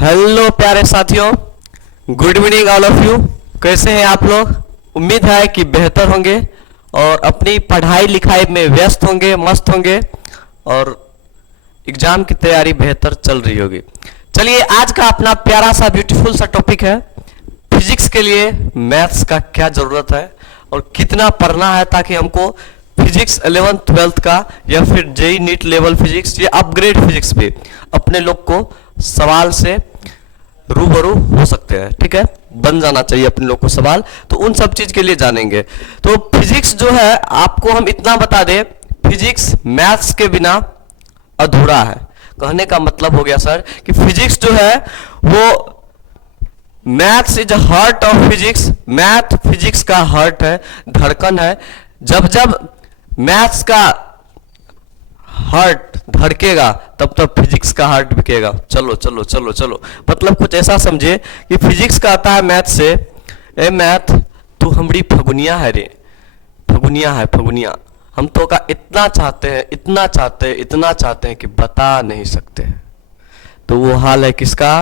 Hello प्यारे साथियों, good evening all of you. कैसे हैं आप लोग? उम्मीद है कि बेहतर होंगे और अपनी पढ़ाई लिखाई में व्यस्त होंगे, मस्त होंगे और एग्जाम की तैयारी बेहतर चल रही होगी। चलिए, आज का अपना प्यारा सा ब्यूटीफुल सा टॉपिक है फिजिक्स के लिए मैथ्स का क्या जरूरत है और कितना पढ़ना है ताकि हमको फिजिक्स 11th 12th का या फिर जेई नीट लेवल फिजिक्स या अपग्रेड फिजिक्स पे अपने लोग को सवाल से रूबरू हो सकते हैं। ठीक है, बन जाना चाहिए अपने लोग को सवाल, तो उन सब चीज के लिए जानेंगे। तो फिजिक्स जो है, आपको हम इतना बता दें, फिजिक्स मैथ्स के बिना अधूरा है। कहने का मतलब हो गया सर कि फिजिक्स जो है वो maths is heart of physics. Math physics का हार्ट है, धड़कन है। जब जब मैथ्स का हार्ट धड़केगा तब तब फिजिक्स का हार्ट बिकेगा। चलो चलो चलो चलो, मतलब कुछ ऐसा समझे कि फिजिक्स का आता है मैथ से, ए मैथ तू हमारी फगुनिया है रे, फगुनिया है फगुनिया। हम तो का इतना चाहते हैं, इतना चाहते हैं, इतना चाहते हैं कि बता नहीं सकते। तो वो हाल है किसका?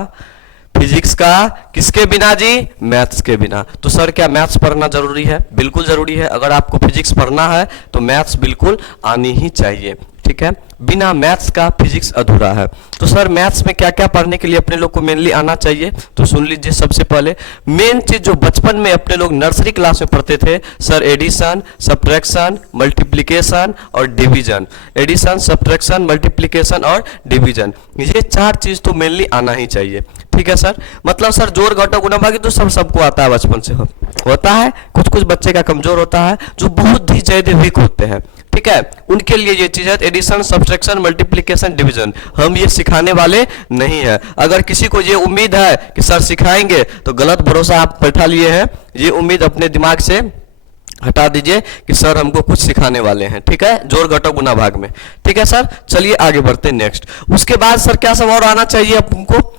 फिजिक्स का। किसके बिना जी? मैथ्स के बिना। तो सर क्या मैथ्स पढ़ना जरूरी है? बिल्कुल जरूरी है। अगर आपको फिजिक्स पढ़ना है तो मैथ्स बिल्कुल आनी ही चाहिए। ठीक है, बिना मैथ्स का फिजिक्स अधूरा है। तो सर मैथ्स में क्या क्या पढ़ने के लिए अपने लोग को मेनली आना चाहिए? तो सुन लीजिए, सबसे पहले मेन चीज जो बचपन में अपने लोग नर्सरी क्लास में पढ़ते थे, सर एडिशन, सब्ट्रैक्शन, मल्टीप्लिकेशन और डिवीजन। एडिशन, सब्ट्रैक्शन, मल्टीप्लिकेशन और डिवीजन, ये चार चीज तो मेनली आना ही चाहिए। ठीक है सर, मतलब सर जोड़ घटाव गुणा भागी तो सबको आता है, बचपन से होता है। कुछ कुछ बच्चे का कमजोर होता है, जो बहुत ही ज्यादा वीक होते हैं। ठीक है, उनके लिए ये चीज है एडिशन, सब्ट्रैक्शन, मल्टीप्लिकेशन, डिवीजन। हम ये सिखाने वाले नहीं है। अगर किसी को ये उम्मीद है कि सर सिखाएंगे तो गलत भरोसा आप बैठा लिए हैं। ये उम्मीद अपने दिमाग से हटा दीजिए कि सर हमको कुछ सिखाने वाले हैं। ठीक है, जोड़ घटाव गुना भाग में। ठीक है सर, चलिए आगे बढ़ते हैं नेक्स्ट। उसके बाद सर क्या सब और आना चाहिए आपको?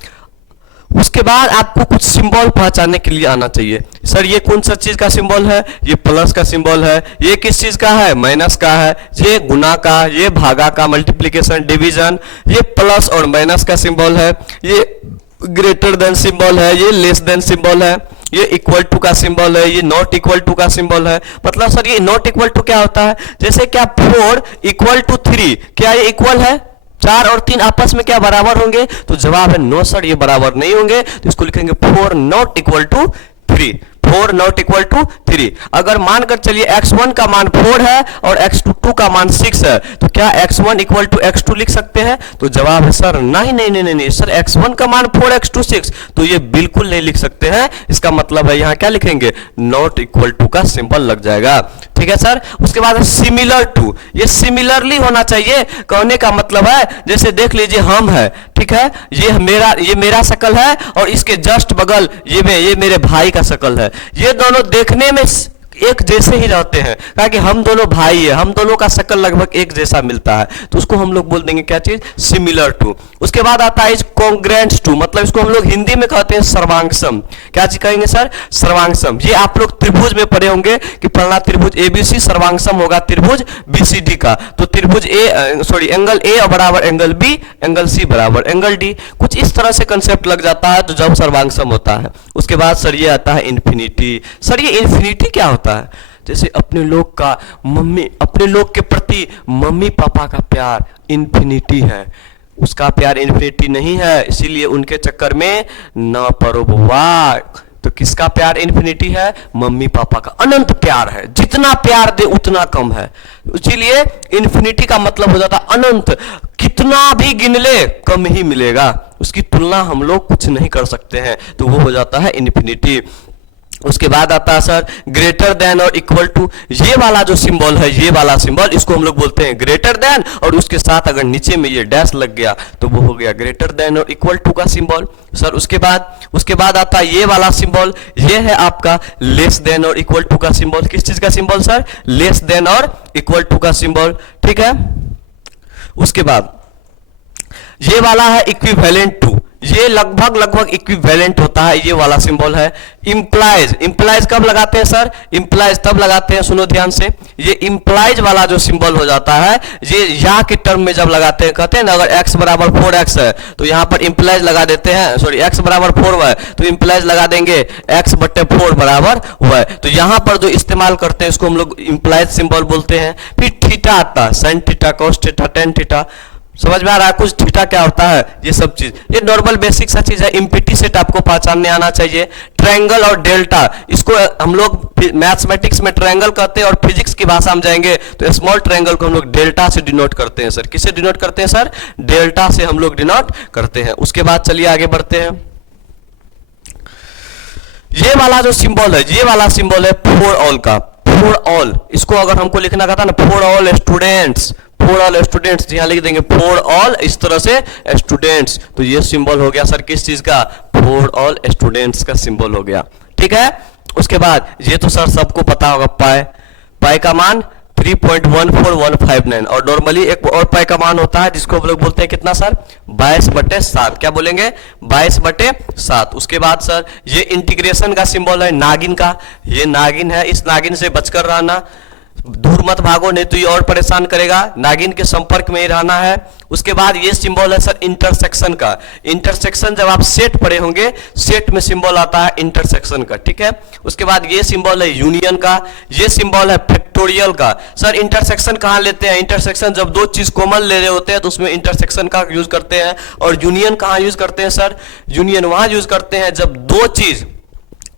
उसके बाद आपको कुछ सिंबल पहचानने के लिए आना चाहिए। सर ये कौन सा चीज का सिंबल है? ये प्लस का सिंबल है। ये किस चीज का है? माइनस का है। ये गुना का, ये भागा का, मल्टीप्लिकेशन, डिवीजन। ये प्लस और माइनस का सिंबल है। ये ग्रेटर देन सिंबल है। ये लेस देन सिंबल है। ये इक्वल टू का सिंबल है। ये नॉट इक्वल टू का सिंबल है। मतलब सर ये नॉट इक्वल टू क्या होता है? जैसे क्या 4 इक्वल टू 3, क्या ये इक्वल है? 4 और 3 आपस में क्या बराबर होंगे? तो जवाब है नो सर, ये बराबर नहीं होंगे। तो इसको लिखेंगे 4 not equal to 3। 4 not equal to 3। अगर मानकर चलिए x1 का मान 4 है और x2 का मान 6 है, तो क्या x1 इक्वल टू x2 लिख सकते हैं? तो जवाब है सर नहीं नहीं नहीं नहीं सर, x1 का मान 4, x2 6, तो ये बिल्कुल नहीं लिख सकते हैं। इसका मतलब है यहाँ क्या लिखेंगे? नॉट इक्वल टू का सिंबल लग जाएगा। ठीक है सर, उसके बाद सिमिलर टू, ये सिमिलरली होना चाहिए। कहने का मतलब है जैसे देख लीजिए हम है, ठीक है, ये मेरा शकल है और इसके जस्ट बगल ये मेरे भाई का शकल है। ये दोनों देखने में एक जैसे ही रहते हैं, क्योंकि हम दोनों भाई है, हम दोनों का शक्ल लगभग एक जैसा मिलता है, तो उसको हम लोग बोल देंगे क्या चीज? Similar to. उसके बाद आता है कॉन्ग्रुएंट टू, मतलब इसको हम लोग हिंदी में कहते हैं सर्वांगसम। क्या चीज कहेंगे सर? सर्वांगसम। ये आप लोग त्रिभुज में पढ़े होंगे कि फलना त्रिभुज एबीसी सर्वांगसम होगा त्रिभुज बीसीडी का। तो त्रिभुज एंगल ए बराबर एंगल बी, एंगल सी बराबर एंगल डी। कुछ इस तरह से कंसेप्ट लग जाता है तो जब सर्वांगसम होता है। उसके बाद सर ये आता है इन्फिनिटी। सर ये इन्फिनिटी क्या होता है? जैसे अपने लोग के प्रति मम्मी पापा का प्यार इन्फिनिटी है, उसका प्यार इन्फिनिटी नहीं है, इसीलिए उनके चक्कर में न पड़ो बुआ। तो किसका प्यार इन्फिनिटी है? मम्मी पापा का अनंत प्यार है, जितना प्यार दे उतना कम है, इसीलिए इन्फिनिटी का मतलब हो जाता अनंत। कितना भी गिन ले कम ही मिलेगा, उसकी तुलना हम लोग कुछ नहीं कर सकते हैं, तो वो हो जाता है इन्फिनिटी। उसके बाद आता है सर ग्रेटर देन और इक्वल टू। ये वाला जो सिंबल है, ये वाला सिंबल, इसको हम लोग बोलते हैं ग्रेटर देन, और उसके साथ अगर नीचे में ये डैश लग गया तो वो हो गया ग्रेटर देन और इक्वल टू का सिंबल। सर उसके बाद आता है ये वाला सिंबल, ये है आपका लेस देन और इक्वल टू का सिंबल। किस चीज का सिंबल सर? लेस देन और इक्वल टू का सिंबल। ठीक है, उसके बाद ये वाला है इक्विवेलेंट टू। ये लगभग इक्विवेलेंट होता है, ये वाला सिंबल है। इंप्लाइज, इंप्लाइज कब लगाते हैं सर? इंप्लाइज तब लगाते हैं, सुनो ध्यान से, ये इंप्लाइज वाला जो सिंबल हो जाता है, ये या के टर्म में जब लगाते हैं, कहते हैं ना अगर x बराबर 4x है तो यहाँ पर इंप्लाइज लगा देते हैं, सॉरी x बराबर 4y तो इंप्लाइज लगा देंगे x बट्टे 4 बराबर y। तो यहाँ पर जो इस्तेमाल करते हैं इसको हम लोग इंप्लाइज सिंबल बोलते हैं। फिर थीटा आता है, sine theta, cos theta, tan theta, समझ में आ रहा है कुछ? थीटा क्या होता है, ये सब चीज, ये नॉर्मल बेसिक सा चीज है। इम्पिटी सेट आपको पहचानने आना चाहिए। ट्रायंगल और डेल्टा, इसको हम लोग मैथमेटिक्स में ट्रायंगल कहते हैं और फिजिक्स की भाषा में जाएंगे तो स्मॉल ट्रायंगल को हम लोग डेल्टा से डिनोट करते हैं सर। किससे डिनोट करते हैं सर? डेल्टा से हम लोग डिनोट करते हैं। उसके बाद चलिए आगे बढ़ते हैं। ये वाला जो सिंबल है, ये वाला सिंबल है फॉर ऑल का, फॉर ऑल। इसको अगर हमको लिखना कहता ना, for all students, for all students, यहाँ लिख देंगे फॉर ऑल, इस तरह से स्टूडेंट्स। तो ये सिंबल हो गया सर किस चीज का? फॉर ऑल स्टूडेंट्स का सिंबल हो गया, ठीक है। उसके बाद ये तो सर सबको पता होगा, पाई, पाई का मान 3.14159, और नॉर्मली एक और पाई का मान होता है जिसको हम लोग बोलते हैं कितना सर? 22/7। क्या बोलेंगे? 22/7। उसके बाद सर ये इंटीग्रेशन का सिंबल है नागिन का, ये नागिन है, इस नागिन से बचकर रहना, दूर मत भागो नहीं तो ये और परेशान करेगा, नागिन के संपर्क में ही रहना है। उसके बाद ये सिंबल है सर इंटरसेक्शन का। इंटरसेक्शन जब आप सेट पढ़े होंगे, सेट में सिंबल आता है इंटरसेक्शन का, ठीक है। उसके बाद ये सिंबल है यूनियन का, ये सिंबल है फैक्टोरियल का। सर इंटरसेक्शन कहाँ लेते हैं? इंटरसेक्शन जब दो चीज कॉमन ले रहे होते हैं तो उसमें इंटरसेक्शन का यूज करते हैं। और यूनियन कहाँ यूज करते हैं सर? यूनियन वहां यूज करते हैं जब दो चीज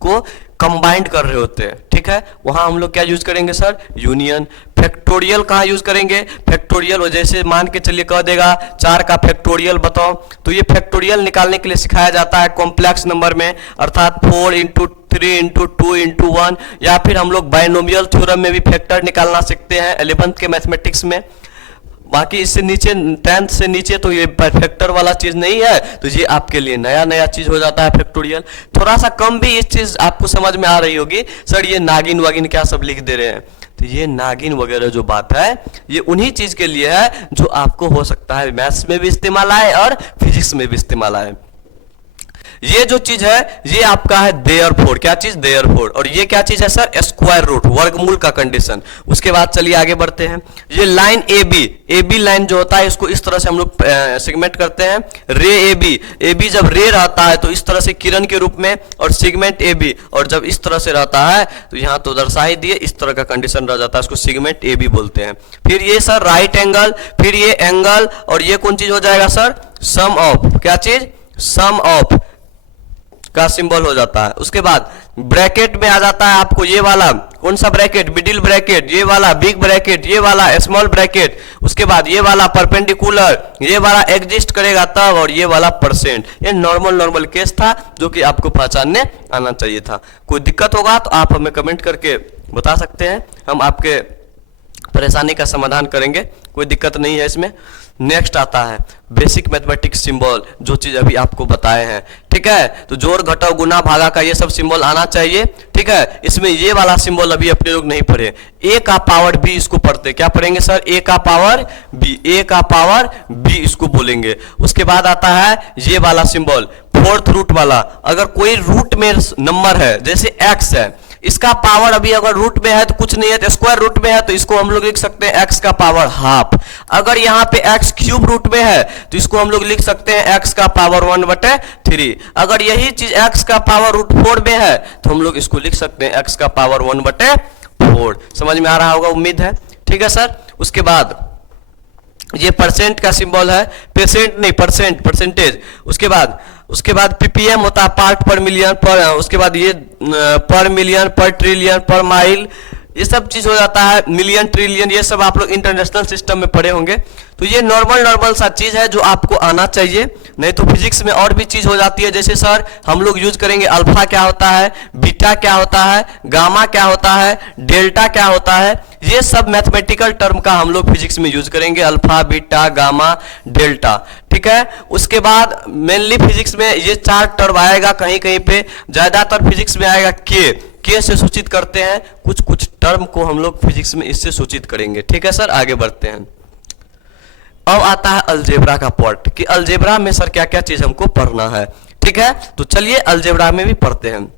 को कंबाइंड कर रहे होते हैं, ठीक है, वहां हम लोग क्या यूज करेंगे सर? यूनियन। फैक्टोरियल कहाँ यूज करेंगे? फैक्टोरियल जैसे मान के चलिए कह देगा 4 का फैक्टोरियल बताओ, तो ये फैक्टोरियल निकालने के लिए सिखाया जाता है कॉम्प्लेक्स नंबर में, अर्थात 4 × 3 × 2 × 1, या फिर हम लोग बाइनोमियल थ्योरम में भी फैक्टर निकालना सीखते हैं 11th के मैथमेटिक्स में। बाकी इससे नीचे 10th से नीचे तो ये फैक्टर वाला चीज नहीं है, तो ये आपके लिए नया नया चीज हो जाता है फैक्टोरियल। थोड़ा सा कम भी इस चीज आपको समझ में आ रही होगी, सर ये नागिन वागिन क्या सब लिख दे रहे हैं, तो ये नागिन वगैरह जो बात है ये उन्हीं चीज के लिए है जो आपको हो सकता है मैथ्स में भी इस्तेमाल आए और फिजिक्स में भी इस्तेमाल आए। ये जो चीज है ये आपका है देयरफॉर, क्या चीज? देयरफॉर। और ये क्या चीज है सर? स्क्वायर रूट, वर्गमूल का कंडीशन। उसके बाद चलिए आगे बढ़ते हैं। ये लाइन ए बी लाइन जो होता है इसको इस तरह से हम लोग सेगमेंट करते हैं, रे ए बी जब रे रहता है तो इस तरह से किरण के रूप में, और सेगमेंट ए बी, और जब इस तरह से रहता है तो यहाँ तो दर्शा ही दिए, इस तरह का कंडीशन रह जाता है, इसको सेगमेंट ए बी बोलते हैं। फिर ये सर राइट एंगल, फिर ये एंगल, और ये कौन चीज हो जाएगा सर? सम ऑफ, क्या चीज? सम ऑफ का सिंबल हो जाता है। उसके बाद ब्रैकेट में आ जाता है आपको ये वाला, कौन सा ब्रैकेट? मिडिल ब्रैकेट, ये वाला बिग ब्रैकेट, ये वाला स्मॉल ब्रैकेट। उसके बाद ये वाला परपेंडिकुलर, ये वाला एग्जिस्ट करेगा तब, और ये वाला परसेंट। ये नॉर्मल केस था जो कि आपको पहचानने आना चाहिए था। कोई दिक्कत होगा तो आप हमें कमेंट करके बता सकते हैं, हम आपके परेशानी का समाधान करेंगे, कोई दिक्कत नहीं है इसमें। नेक्स्ट आता है बेसिक मैथमेटिक्स सिंबल, जो चीज अभी आपको बताए हैं, ठीक है। तो जोड़ घटाव गुना भागा का ये सब सिंबल आना चाहिए, ठीक है। इसमें ये वाला सिंबल अभी अपने लोग नहीं पढ़े, ए का पावर बी इसको पढ़ते, क्या पढ़ेंगे सर? ए का पावर बी, ए का पावर बी इसको बोलेंगे। उसके बाद आता है ये वाला सिंबल फोर्थ रूट वाला। अगर कोई रूट में नंबर है, जैसे एक्स है, इसका पावर अभी अगर रूट में है तो कुछ नहीं है, तो स्क्वायर रूट में है तो इसको हम लोग लिख सकते हैं एक्स का पावर हाफ। अगर यहाँ पे एक्स क्यूब रूट में है तो इसको हम लोग लिख सकते हैं एक्स का पावर 1/3। अगर यही चीज एक्स का पावर √4 में है तो हम लोग इसको लिख सकते हैं एक्स का पावर 1/4। समझ में आ रहा होगा उम्मीद है, ठीक है सर। उसके बाद ये परसेंट का सिंबल है, पेशेंट नहीं परसेंटेज। उसके बाद पीपीएम होता है पार्ट पर मिलियन पर, उसके बाद ये पर मिलियन, पर ट्रिलियन, पर माइल, ये सब चीज हो जाता है मिलियन, ट्रिलियन, ये सब आप लोग इंटरनेशनल सिस्टम में पढ़े होंगे। तो ये नॉर्मल सा चीज है जो आपको आना चाहिए, नहीं तो फिजिक्स में और भी चीज हो जाती है। जैसे सर हम लोग यूज करेंगे अल्फा क्या होता है, बीटा क्या होता है, गामा क्या होता है, डेल्टा क्या होता है, ये सब मैथमेटिकल टर्म का हम लोग फिजिक्स में यूज करेंगे, अल्फा, बीटा, गामा, डेल्टा, ठीक है। उसके बाद मेनली फिजिक्स में ये 4 टर्म आएगा, कहीं कहीं पे ज्यादातर फिजिक्स में आएगा के से सूचित करते हैं, कुछ टर्म को हम लोग फिजिक्स में इससे सूचित करेंगे, ठीक है सर। आगे बढ़ते हैं। अब आता है अलजेब्रा का पार्ट कि अलजेब्रा में सर क्या क्या चीज हमको पढ़ना है। ठीक है, तो चलिए अलजेब्रा में भी पढ़ते हैं।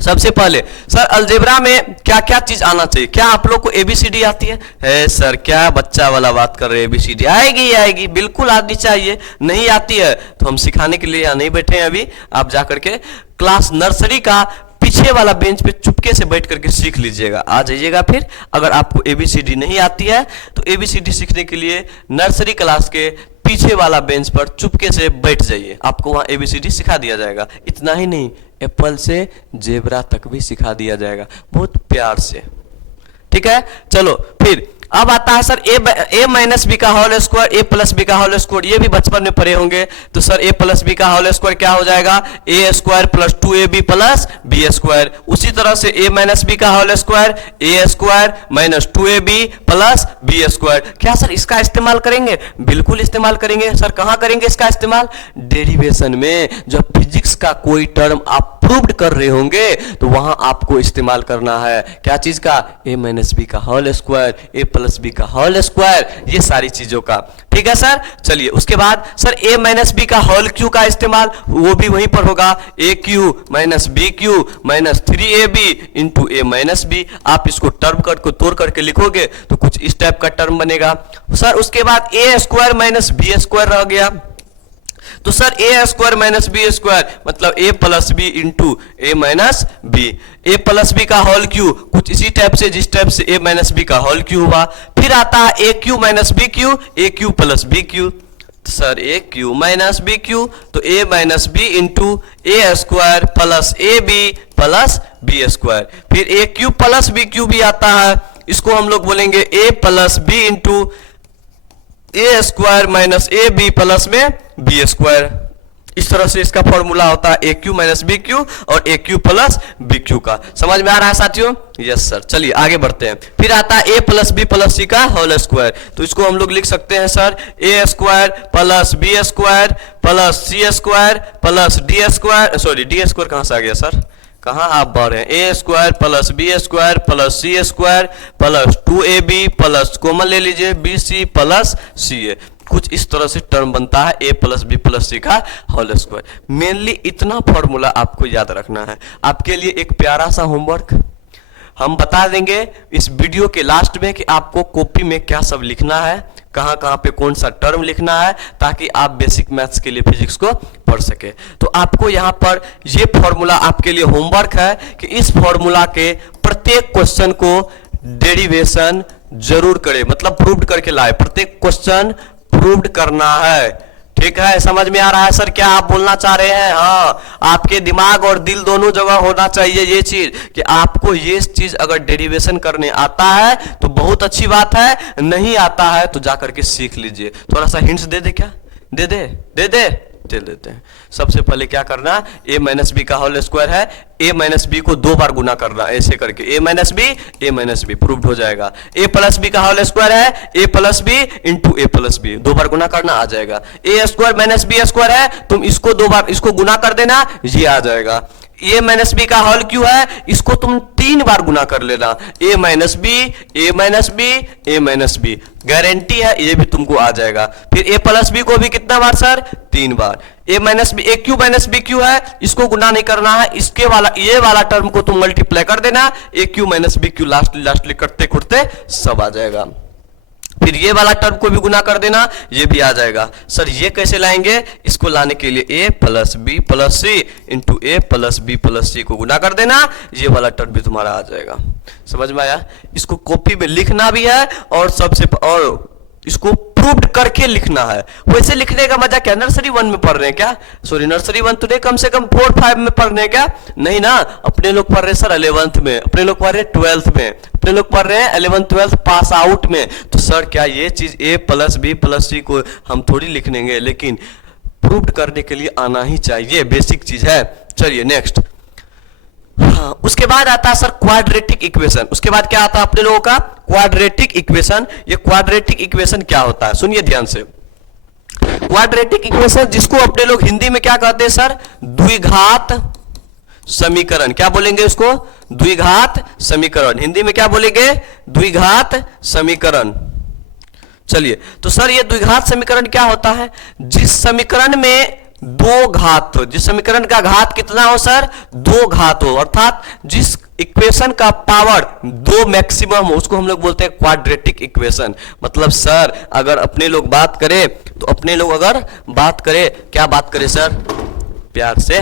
सबसे पहले सर अलजेब्रा में क्या क्या चीज आना चाहिए। क्या आप लोग को एबीसीडी आती है सर? क्या बच्चा वाला बात कर रहे हैं? एबीसीडी आएगी आएगी, बिल्कुल आनी चाहिए। नहीं आती है तो हम सिखाने के लिए यहाँ नहीं बैठे हैं अभी, आप जाकर के क्लास नर्सरी का पीछे वाला बेंच पे चुपके से बैठ करके सीख लीजिएगा, आ जाइएगा। फिर अगर आपको एबीसीडी नहीं आती है तो एबीसीडी सीखने के लिए नर्सरी क्लास के पीछे वाला बेंच पर चुपके से बैठ जाइए, आपको वहां एबीसीडी सिखा दिया जाएगा। इतना ही नहीं, एप्पल से जेब्रा तक भी सिखा दिया जाएगा, बहुत प्यार से। ठीक है, चलो फिर अब आता है सर ए माइनस बी का whole square, a plus b का होल स्क्वायर। ये भी बचपन में पढ़े होंगे। तो सर ए प्लस बी का होल स्क्वायर क्या हो जाएगा? A square plus 2ab plus b square. उसी तरह से ए माइनस बी का whole square, a square minus 2ab plus b square. क्या सर इसका इस्तेमाल करेंगे? बिल्कुल इस्तेमाल करेंगे। सर कहां करेंगे इसका इस्तेमाल? डेरिवेशन में। जब फिजिक्स का कोई टर्म आप प्रूव्ड कर रहे होंगे तो वहां आपको इस्तेमाल करना है। क्या चीज का? ए माइनस बी का whole square, a plus b का होल स्क्वायर, ये सारी चीजों का। ठीक है सर, चलिए उसके बाद सर ए माइनस बी का होल क्यू का इस्तेमाल वो भी वहीं पर होगा। A cube minus b cube minus 3ab into a minus b. आप इसको टर्म को तोड़ करके लिखोगे तो कुछ इस टाइप का टर्म बनेगा। सर उसके बाद a square minus b square रह गया। तो sir a square minus b square मतलब a plus b into a minus b. A plus b का होल क्यू कुछ इसी टाइप से जिस टाइप से ए माइनस बी का होल क्यू हुआ। फिर आता है a cube minus b cube, a cube plus b cube. Sir a cube minus b cube तो a minus b into a square plus a b plus b square. फिर a cube plus b cube भी आता है, इसको हम लोग बोलेंगे a plus b into a square minus a b plus में बी स्क्वायर। इस तरह से इसका फॉर्मूला होता है a cube minus b cube और a cube plus b cube का। समझ में आ रहा है साथियों? यस सर, चलिए आगे बढ़ते हैं। फिर आता है ए प्लस बी प्लस सी का होल स्क्वायर। तो इसको हम लोग लिख सकते हैं sir a square plus b square plus c square plus d square. Sorry d square कहां से आ गया सर? कहां आप बढ़ रहे हैं? A square plus b square plus c square plus 2ab plus common ले लीजिए बी सी प्लस सी ए। कुछ इस तरह से टर्म बनता है ए प्लस बी प्लस सी का होल स्क्वायर। मेनली इतना फॉर्मूला आपको याद रखना है। आपके लिए एक प्यारा सा होमवर्क हम बता देंगे इस वीडियो के लास्ट में कि आपको कॉपी में क्या सब लिखना है, कहां कहां पे कौन सा टर्म लिखना है, ताकि आप बेसिक मैथ्स के लिए फिजिक्स को पढ़ सके। तो आपको यहां पर ये फॉर्मूला आपके लिए होमवर्क है कि इस फॉर्मूला के प्रत्येक क्वेश्चन को डेरिवेशन जरूर करें, मतलब प्रूव्ड करके लाए। प्रत्येक क्वेश्चन प्रूव्ड करना है। ठीक है, समझ में आ रहा है सर क्या आप बोलना चाह रहे हैं? हाँ, आपके दिमाग और दिल दोनों जगह होना चाहिए ये चीज कि आपको ये चीज अगर डेरिवेशन करने आता है तो बहुत अच्छी बात है, नहीं आता है तो जाकर के सीख लीजिए। थोड़ा सा हिंट्स दे दे, क्या दे दे? दे दे, दे देते हैं। सबसे पहले क्या करना, ए माइनस बी का होल स्क्वायर है, ए माइनस बी को 2 बार गुना करना, ऐसे करके ए माइनस बी प्रूव्ड हो जाएगा। ए प्लस बी का होल स्क्वायर है, ए प्लस बी इंटू ए प्लस बी, 2 बार गुना करना, आ जाएगा। A square minus b square है, तुम इसको 2 बार इसको गुना कर देना, ये आ जाएगा। ए माइनस बी का होल क्यू है, इसको तुम 3 बार गुना कर लेना, ए माइनस बी ए माइनस बी ए माइनस बी, गारंटी है ये भी तुमको आ जाएगा। फिर ए प्लस बी को भी कितना बार सर? 3 बार। ए माइनस बी, ए क्यू माइनस बी क्यू है, इसको गुना नहीं करना है, इसके वाला ये वाला टर्म को तुम मल्टीप्लाई कर देना, a cube minus b cube lastly करते करते सब आ जाएगा। फिर ये वाला टर्म को भी गुना कर देना, ये भी आ जाएगा। सर ये कैसे लाएंगे? इसको लाने के लिए ए प्लस बी प्लस सी इंटू ए प्लस बी प्लस सी को गुना कर देना, ये वाला टर्म भी तुम्हारा आ जाएगा। समझ में आया? इसको कॉपी में लिखना भी है और और इसको प्रूव्ड करके लिखना है। वैसे लिखने का मजा क्या? नर्सरी 1 में पढ़ रहे हैं क्या? सॉरी नर्सरी 1 तो नहीं, कम से कम 4-5 में पढ़ रहे हैं क्या? नहीं ना, अपने लोग पढ़ रहे हैं सर 11th में, अपने लोग पढ़ रहे हैं 12th में, अपने लोग पढ़ रहे हैं 11th 12th पास आउट में। तो सर क्या ये चीज ए प्लस बी प्लस सी को हम थोड़ी लिख लेंगे, लेकिन प्रूव्ड करने के लिए आना ही चाहिए, बेसिक चीज है। चलिए नेक्स्ट। हाँ, उसके बाद आता है सर क्वाड्रेटिक इक्वेशन। उसके बाद क्या आता है अपने लोगों का? Quadratic equation. ये क्वाड्रेटिक इक्वेशन क्या होता है सुनिए ध्यान से। क्वाड्रेटिक इक्वेशन जिसको अपने लोग हिंदी में क्या कहते हैं सर? द्विघात समीकरण। क्या बोलेंगे इसको? द्विघात समीकरण। हिंदी में क्या बोलेंगे? द्विघात समीकरण। चलिए, तो सर ये द्विघात समीकरण क्या होता है? जिस समीकरण में दो घात हो, जिस समीकरण का घात कितना हो सर? दो घात हो, अर्थात जिस इक्वेशन का पावर दो मैक्सिमम हो उसको हम लोग बोलते हैं क्वाड्रेटिक इक्वेशन। मतलब सर अगर अपने लोग बात करें तो अपने लोग अगर बात करें, क्या बात करें सर? प्यार से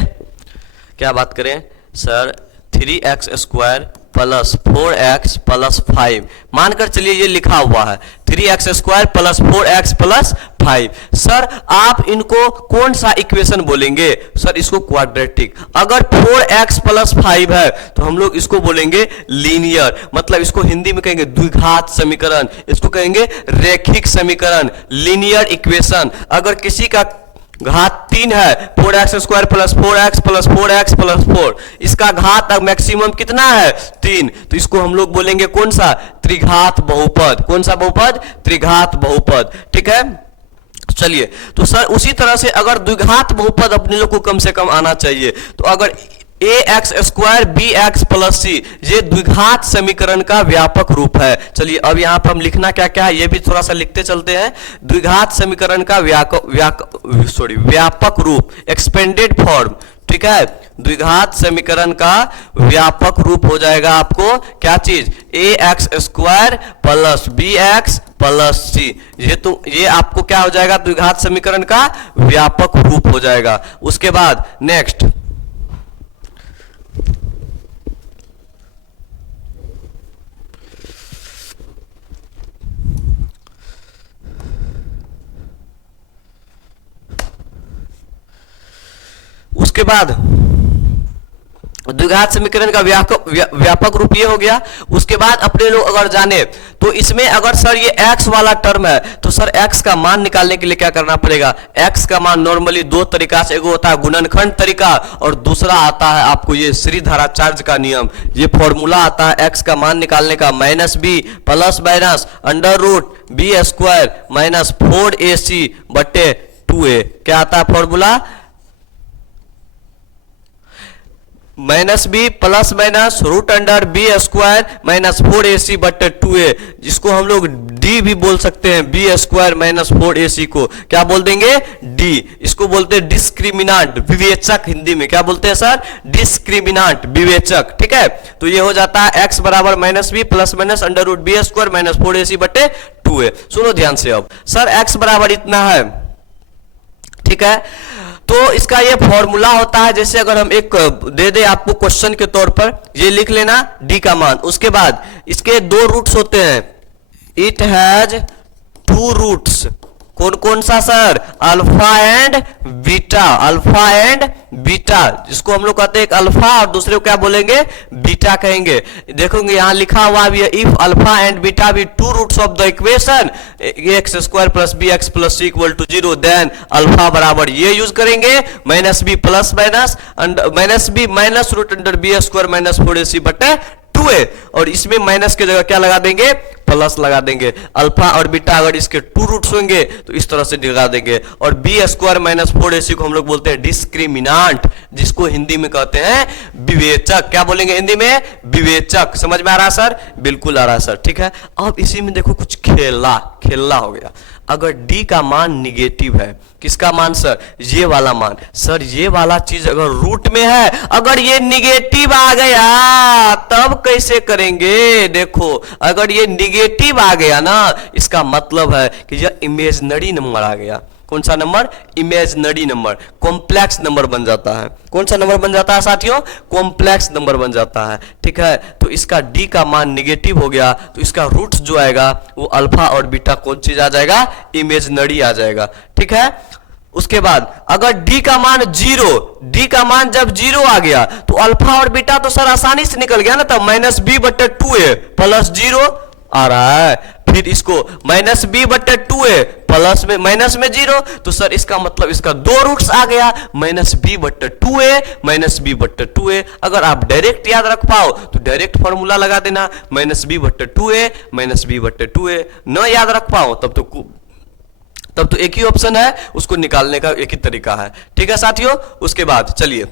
क्या बात करें sir? 3x² plus 4x plus 5, मानकर चलिए ये लिखा हुआ है 3x² plus 4x plus 5। Sir आप इनको कौन सा इक्वेशन बोलेंगे? सर इसको क्वाड्रेटिक। अगर 4x प्लस 5 है तो हम लोग इसको बोलेंगे लीनियर, मतलब इसको हिंदी में कहेंगे द्विघात समीकरण, इसको कहेंगे रैखिक समीकरण, लीनियर इक्वेशन। अगर किसी का घात 3 है, 4x² plus 4x plus 4x plus 4, इसका घात मैक्सिमम कितना है? 3, तो इसको हम लोग बोलेंगे कौन सा? त्रिघात बहुपद। कौन सा बहुपद? त्रिघात बहुपद। ठीक है, चलिए, तो सर उसी तरह से अगर द्विघात बहुपद अपने लोग को कम से कम आना चाहिए, तो अगर ax² bx प्लस c ये द्विघात समीकरण का व्यापक रूप है। चलिए अब यहां पर हम लिखना क्या क्या है ये भी थोड़ा सा लिखते चलते हैं। द्विघात समीकरण का व्यापक रूप, एक्सपेंडेड फॉर्म। ठीक है, द्विघात समीकरण का व्यापक रूप हो जाएगा आपको क्या चीज? ax² plus bx plus c। ये आपको क्या हो जाएगा? द्विघात समीकरण का व्यापक रूप हो जाएगा। उसके बाद नेक्स्ट, उसके बाद द्विघात समीकरण का व्यापक रूप ये हो गया। उसके बाद अपने लोग अगर जाने तो इसमें अगर सर ये x वाला टर्म है तो सर x का मान निकालने के लिए क्या करना पड़ेगा? x का मान नॉर्मली दो तरीका से, एगो होता है गुणनखंड तरीका और दूसरा आता है आपको ये श्रीधराचार्य का नियम। ये फॉर्मूला आता है x का मान निकालने का, -b plus minus √b² minus 4ac बटे 2a। क्या आता है formula? -b plus minus √b² minus 4ac बटे 2a, जिसको हम लोग d भी बोल सकते हैं। b² माइनस 4ac को क्या बोल देंगे? d। इसको बोलते हैं डिस्क्रिमिनांट, विवेचक। हिंदी में क्या बोलते हैं सर? डिस्क्रिमिनांट, विवेचक। ठीक है, तो ये हो जाता है x बराबर -b plus minus √b² minus 4ac बटे 2a। सुनो ध्यान से, अब सर x बराबर इतना है, ठीक है, तो इसका ये फॉर्मूला होता है। जैसे अगर हम एक दे दे आपको क्वेश्चन के तौर पर, ये लिख लेना d का मान। उसके बाद इसके दो रूट्स होते हैं, इट हैज 2 रूट्स। कौन कौन सा sir? Alpha and beta, alpha and beta, जिसको हम लोग कहते हैं एक अल्फा और दूसरे को क्या बोलेंगे? बीटा कहेंगे। देखोगे यहां लिखा हुआ भी है, if alpha and beta be 2 roots of the equation ax² plus bx plus c equal to 0, then alpha बराबर ये यूज करेंगे -b plus minus -b minus √b² minus 4ac बटे 2a, और इसमें माइनस की जगह क्या लगा देंगे? प्लस लगा देंगे। अल्फा और बीटा अगर इसके 2 रूट्स होंगे तो इस तरह से लगा देंगे। और b² माइनस 4ac को हम लोग बोलते हैं डिस्क्रिमिनांट, जिसको हिंदी में कहते हैं विवेचक। क्या बोलेंगे हिंदी में? विवेचक। समझ में आ रहा है सर? बिल्कुल आ रहा है सर। ठीक है, अब इसी में देखो कुछ खेलना हो गया। अगर d का मान निगेटिव है, किसका मान सर? ये वाला मान। सर ये वाला चीज अगर रूट में है, अगर ये निगेटिव आ गया तब कैसे करेंगे? देखो अगर ये निगेटिव आ गया ना, इसका मतलब है कि यह इमेजिनरी नंबर आ गया। कौन सा number? Imaginary number, complex number बन जाता है। कौन सा नंबर बन जाता है साथियों? कॉम्प्लेक्स नंबर बन जाता है। ठीक है, तो इसका d का मान निगेटिव हो गया तो इसका रूट जो आएगा वो अल्फा और बीटा कौन चीज आ जाएगा? इमेजिनरी आ जाएगा। ठीक है, उसके बाद अगर d का मान 0, d का मान जब 0 आ गया तो अल्फा और बीटा तो सर आसानी से निकल गया ना, तब -b बटे 2a प्लस 0 आ रहा है। फिर इसको -b बटे 2a प्लस में माइनस में 0, तो सर इसका मतलब इसका 2 रूट्स आ गया, -b बटे 2a माइनस b बटे 2a। अगर आप डायरेक्ट याद रख पाओ तो डायरेक्ट फॉर्मूला लगा देना, -b बटे 2a माइनस b बटे 2a। न याद रख पाओ तब तो एक ही ऑप्शन है, उसको निकालने का एक ही तरीका है। ठीक है साथियों, उसके बाद चलिए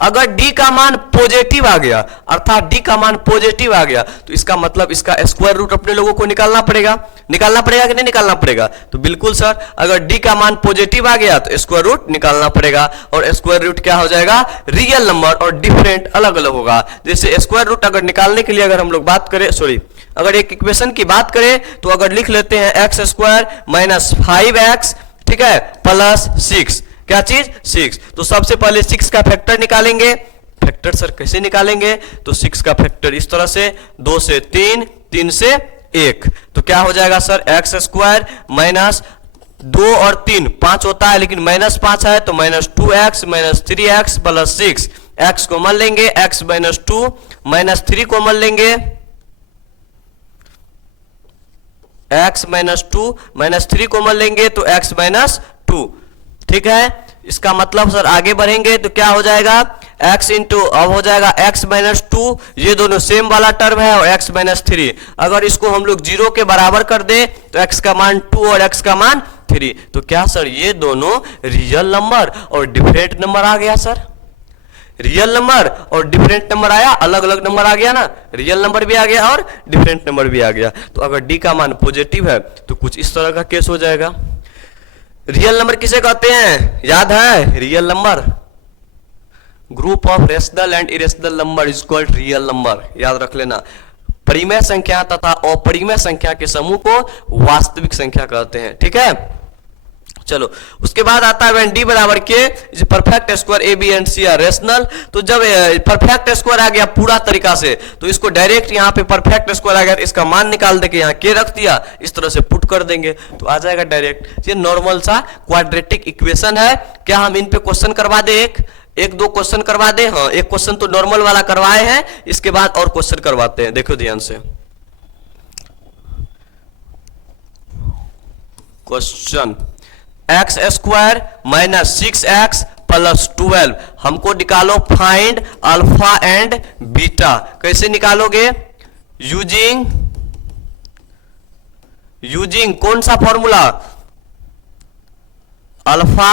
अगर d का मान पॉजिटिव आ गया, अर्थात d का मान पॉजिटिव आ गया, तो इसका मतलब इसका स्क्वायर रूट अपने लोगों को निकालना पड़ेगा कि नहीं निकालना पड़ेगा? तो बिल्कुल सर, अगर d का मान पॉजिटिव आ गया तो स्क्वायर रूट निकालना पड़ेगा, और स्क्वायर रूट क्या हो जाएगा? रियल नंबर, और डिफरेंट अलग अलग होगा। जैसे स्क्वायर रूट अगर निकालने के लिए अगर हम लोग बात करें, अगर एक इक्वेशन की बात करें तो अगर लिख लेते हैं एक्स स्क्वायर माइनस 5x, ठीक है, प्लस 6, क्या चीज? 6। तो सबसे पहले 6 का फैक्टर निकालेंगे। फैक्टर सर कैसे निकालेंगे? तो 6 का फैक्टर इस तरह से, 2 से 3, 3 से 1, तो क्या हो जाएगा सर? एक्स स्क्वायर माइनस 2 और 3 5 होता है, लेकिन माइनस 5 है तो minus 2x minus 3x plus 6, x common लेंगे, x माइनस 2 माइनस 3 कॉमन लेंगे, x माइनस 2 माइनस 3 कॉमन लेंगे तो x माइनस 2, ठीक है। इसका मतलब सर आगे बढ़ेंगे तो क्या हो जाएगा? x इंटू, अब हो जाएगा x माइनस 2, ये दोनों सेम वाला टर्म है, और x माइनस 3, अगर इसको हम लोग 0 के बराबर कर दे तो x का मान 2 और x का मान 3, तो क्या सर ये दोनों रियल नंबर और डिफरेंट नंबर आ गया सर? रियल नंबर और डिफरेंट नंबर आया, अलग अलग नंबर आ गया ना, रियल नंबर भी आ गया और डिफरेंट नंबर भी आ गया। तो अगर d का मान पॉजिटिव है तो कुछ इस तरह का केस हो जाएगा। रियल नंबर किसे कहते हैं? याद है? Real number, group of rational and irrational number is called real number, याद रख लेना। परिमेय संख्या तथा अपरिमेय संख्या के समूह को वास्तविक संख्या कहते हैं, ठीक है। चलो, उसके बाद आता है व्हेन d बराबर के perfect square a b and c are rational. तो जब परफेक्ट स्क्वायर आ गया पूरा तरीका से, तो इसको डायरेक्ट यहाँ पे परफेक्ट स्क्वायर आ गया, इसका मान निकाल दे के यहाँ के रख दिया, इस तरह से पुट कर देंगे तो आ जाएगा डायरेक्ट। ये नॉर्मल सा क्वाड्रेटिक इक्वेशन है। क्या हम इन पे क्वेश्चन करवा दे? एक दो क्वेश्चन करवा दे? हाँ, एक क्वेश्चन तो नॉर्मल वाला करवाए हैं, इसके बाद और क्वेश्चन करवाते हैं, देखो ध्यान से। Question x square minus 6x plus 12, हमको निकालो फाइंड अल्फा एंड बीटा। कैसे निकालोगे? यूजिंग कौन सा formula? Alpha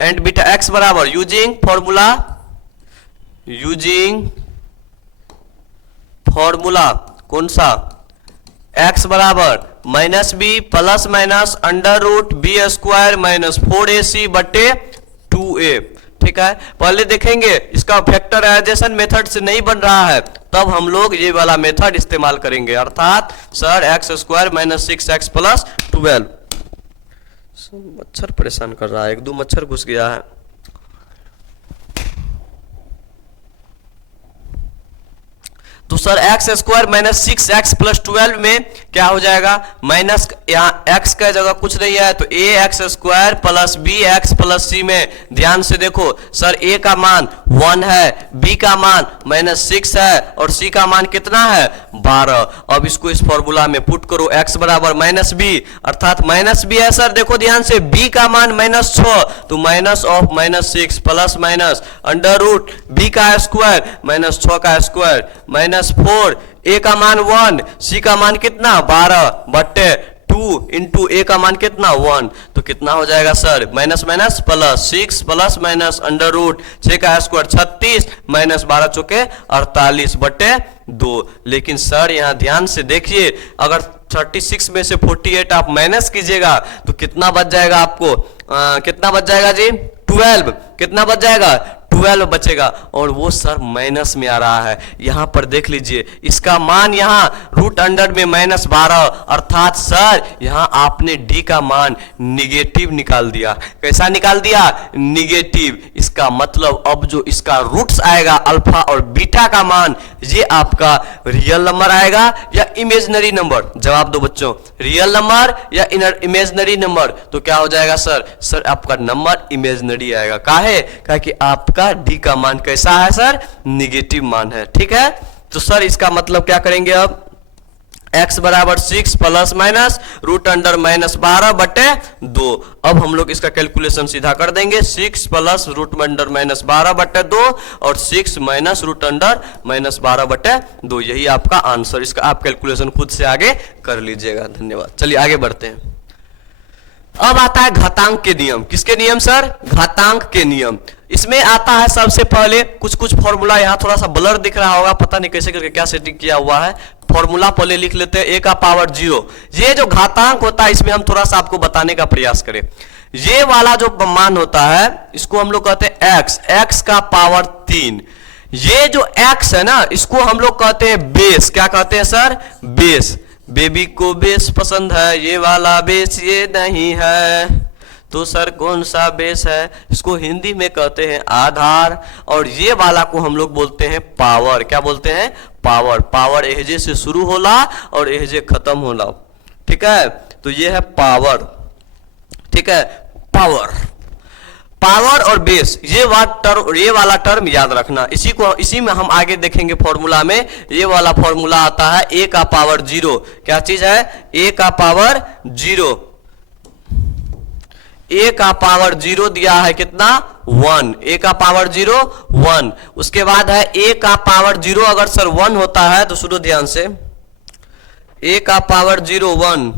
and beta, x बराबर यूजिंग फॉर्मूला कौन सा? x बराबर minus b plus minus under root b square minus 4ac बटे 2a, ठीक है। पहले देखेंगे इसका फैक्टराइजेशन मेथड से नहीं बन रहा है, तब हम लोग ये वाला मेथड इस्तेमाल करेंगे, अर्थात sir x square minus 6x plus 12। मच्छर परेशान कर रहा है, एक दो मच्छर घुस गया है। तो sir x square minus 6x plus 12 में क्या हो जाएगा? माइनस, यहाँ x का जगह कुछ नहीं है तो a x square plus b x plus c में ध्यान से देखो सर, a का मान 1 है, b का मान माइनस 6 है, और c का मान कितना है? 12। अब इसको इस फॉर्मूला में पुट करो, x बराबर माइनस बी, अर्थात माइनस बी है सर, देखो ध्यान से, b का मान माइनस 6, तो minus of minus 6 plus minus under root b का स्क्वायर माइनस 6 का स्क्वायर माइनस 4, a का मान 1, c का मान कितना? 12 बटे 2 इंटू a का मान कितना? 1, तो कितना हो जाएगा sir? Minus minus plus 6 plus minus under root 6 का स्क्वायर 36 माइनस 12 चौके 48 बटे 2। लेकिन सर यहाँ ध्यान से देखिए, अगर 36 में से 48 आप माइनस कीजिएगा तो कितना बच जाएगा आपको? कितना बच जाएगा जी? 12। कितना बच जाएगा? 12 बचेगा, और वो सर माइनस में आ रहा है। यहां पर देख लीजिए, इसका मान यहां रूट अंडर में माइनस 12, अर्थात सर यहां आपने d का मान निगेटिव निकाल दिया। कैसा निकाल दिया? निगेटिव। इसका मतलब अब जो इसका रूट्स आएगा अल्फा और बीटा का मान, ये आपका रियल नंबर आएगा या इमेजिनरी नंबर? जवाब दो बच्चों, रियल नंबर या इमेजिनरी नंबर? तो क्या हो जाएगा सर? सर आपका नंबर इमेजिनरी आएगा। काहे? कि आपका d का मान कैसा है सर? निगेटिव मान है, ठीक है। तो सर इसका मतलब क्या करेंगे अब? x बराबर 6 plus minus root under minus 12 बटे 2। अब हम लोग इसका कैलकुलेशन सीधा कर देंगे, 6 प्लस रूट अंडर माइनस 12 बटे 2 और 6 माइनस रूट अंडर माइनस 12 बटे 2, यही आपका आंसर। इसका आप कैलकुलेशन खुद से आगे कर लीजिएगा। धन्यवाद। चलिए आगे बढ़ते हैं। अब आता है घातांक के नियम। किसके नियम सर? घातांक के नियम। इसमें आता है सबसे पहले कुछ कुछ फॉर्मूला, यहाँ थोड़ा सा ब्लर दिख रहा होगा, पता नहीं कैसे करके क्या सेटिंग किया हुआ है। फॉर्मूला पहले लिख लेते हैं, a का पावर 0। ये जो घातांक होता है इसमें हम थोड़ा सा आपको बताने का प्रयास करें। ये वाला जो मान होता है इसको हम लोग कहते हैं x का पावर 3। ये जो x है ना इसको हम लोग कहते हैं बेस। क्या कहते हैं सर? बेस। बेबी को बेस पसंद है, ये वाला बेस ये नहीं है, तो सर कौन सा बेस है? इसको हिंदी में कहते हैं आधार, और ये वाला को हम लोग बोलते हैं पावर। क्या बोलते हैं? पावर। पावर एहजे से शुरू होला और एहजे खत्म होला, ठीक है? तो ये है पावर, ठीक है? पावर, पावर और बेस, ये वाला टर्म याद रखना। इसी में हम आगे देखेंगे फॉर्मूला में। ये वाला फॉर्मूला आता है a का पावर 0। क्या चीज है? a का पावर 0। a का पावर 0 दिया है कितना? 1। a का पावर 0 1। उसके बाद है a का पावर 0, अगर सर 1 होता है तो सुनो ध्यान से, a का पावर 0 1।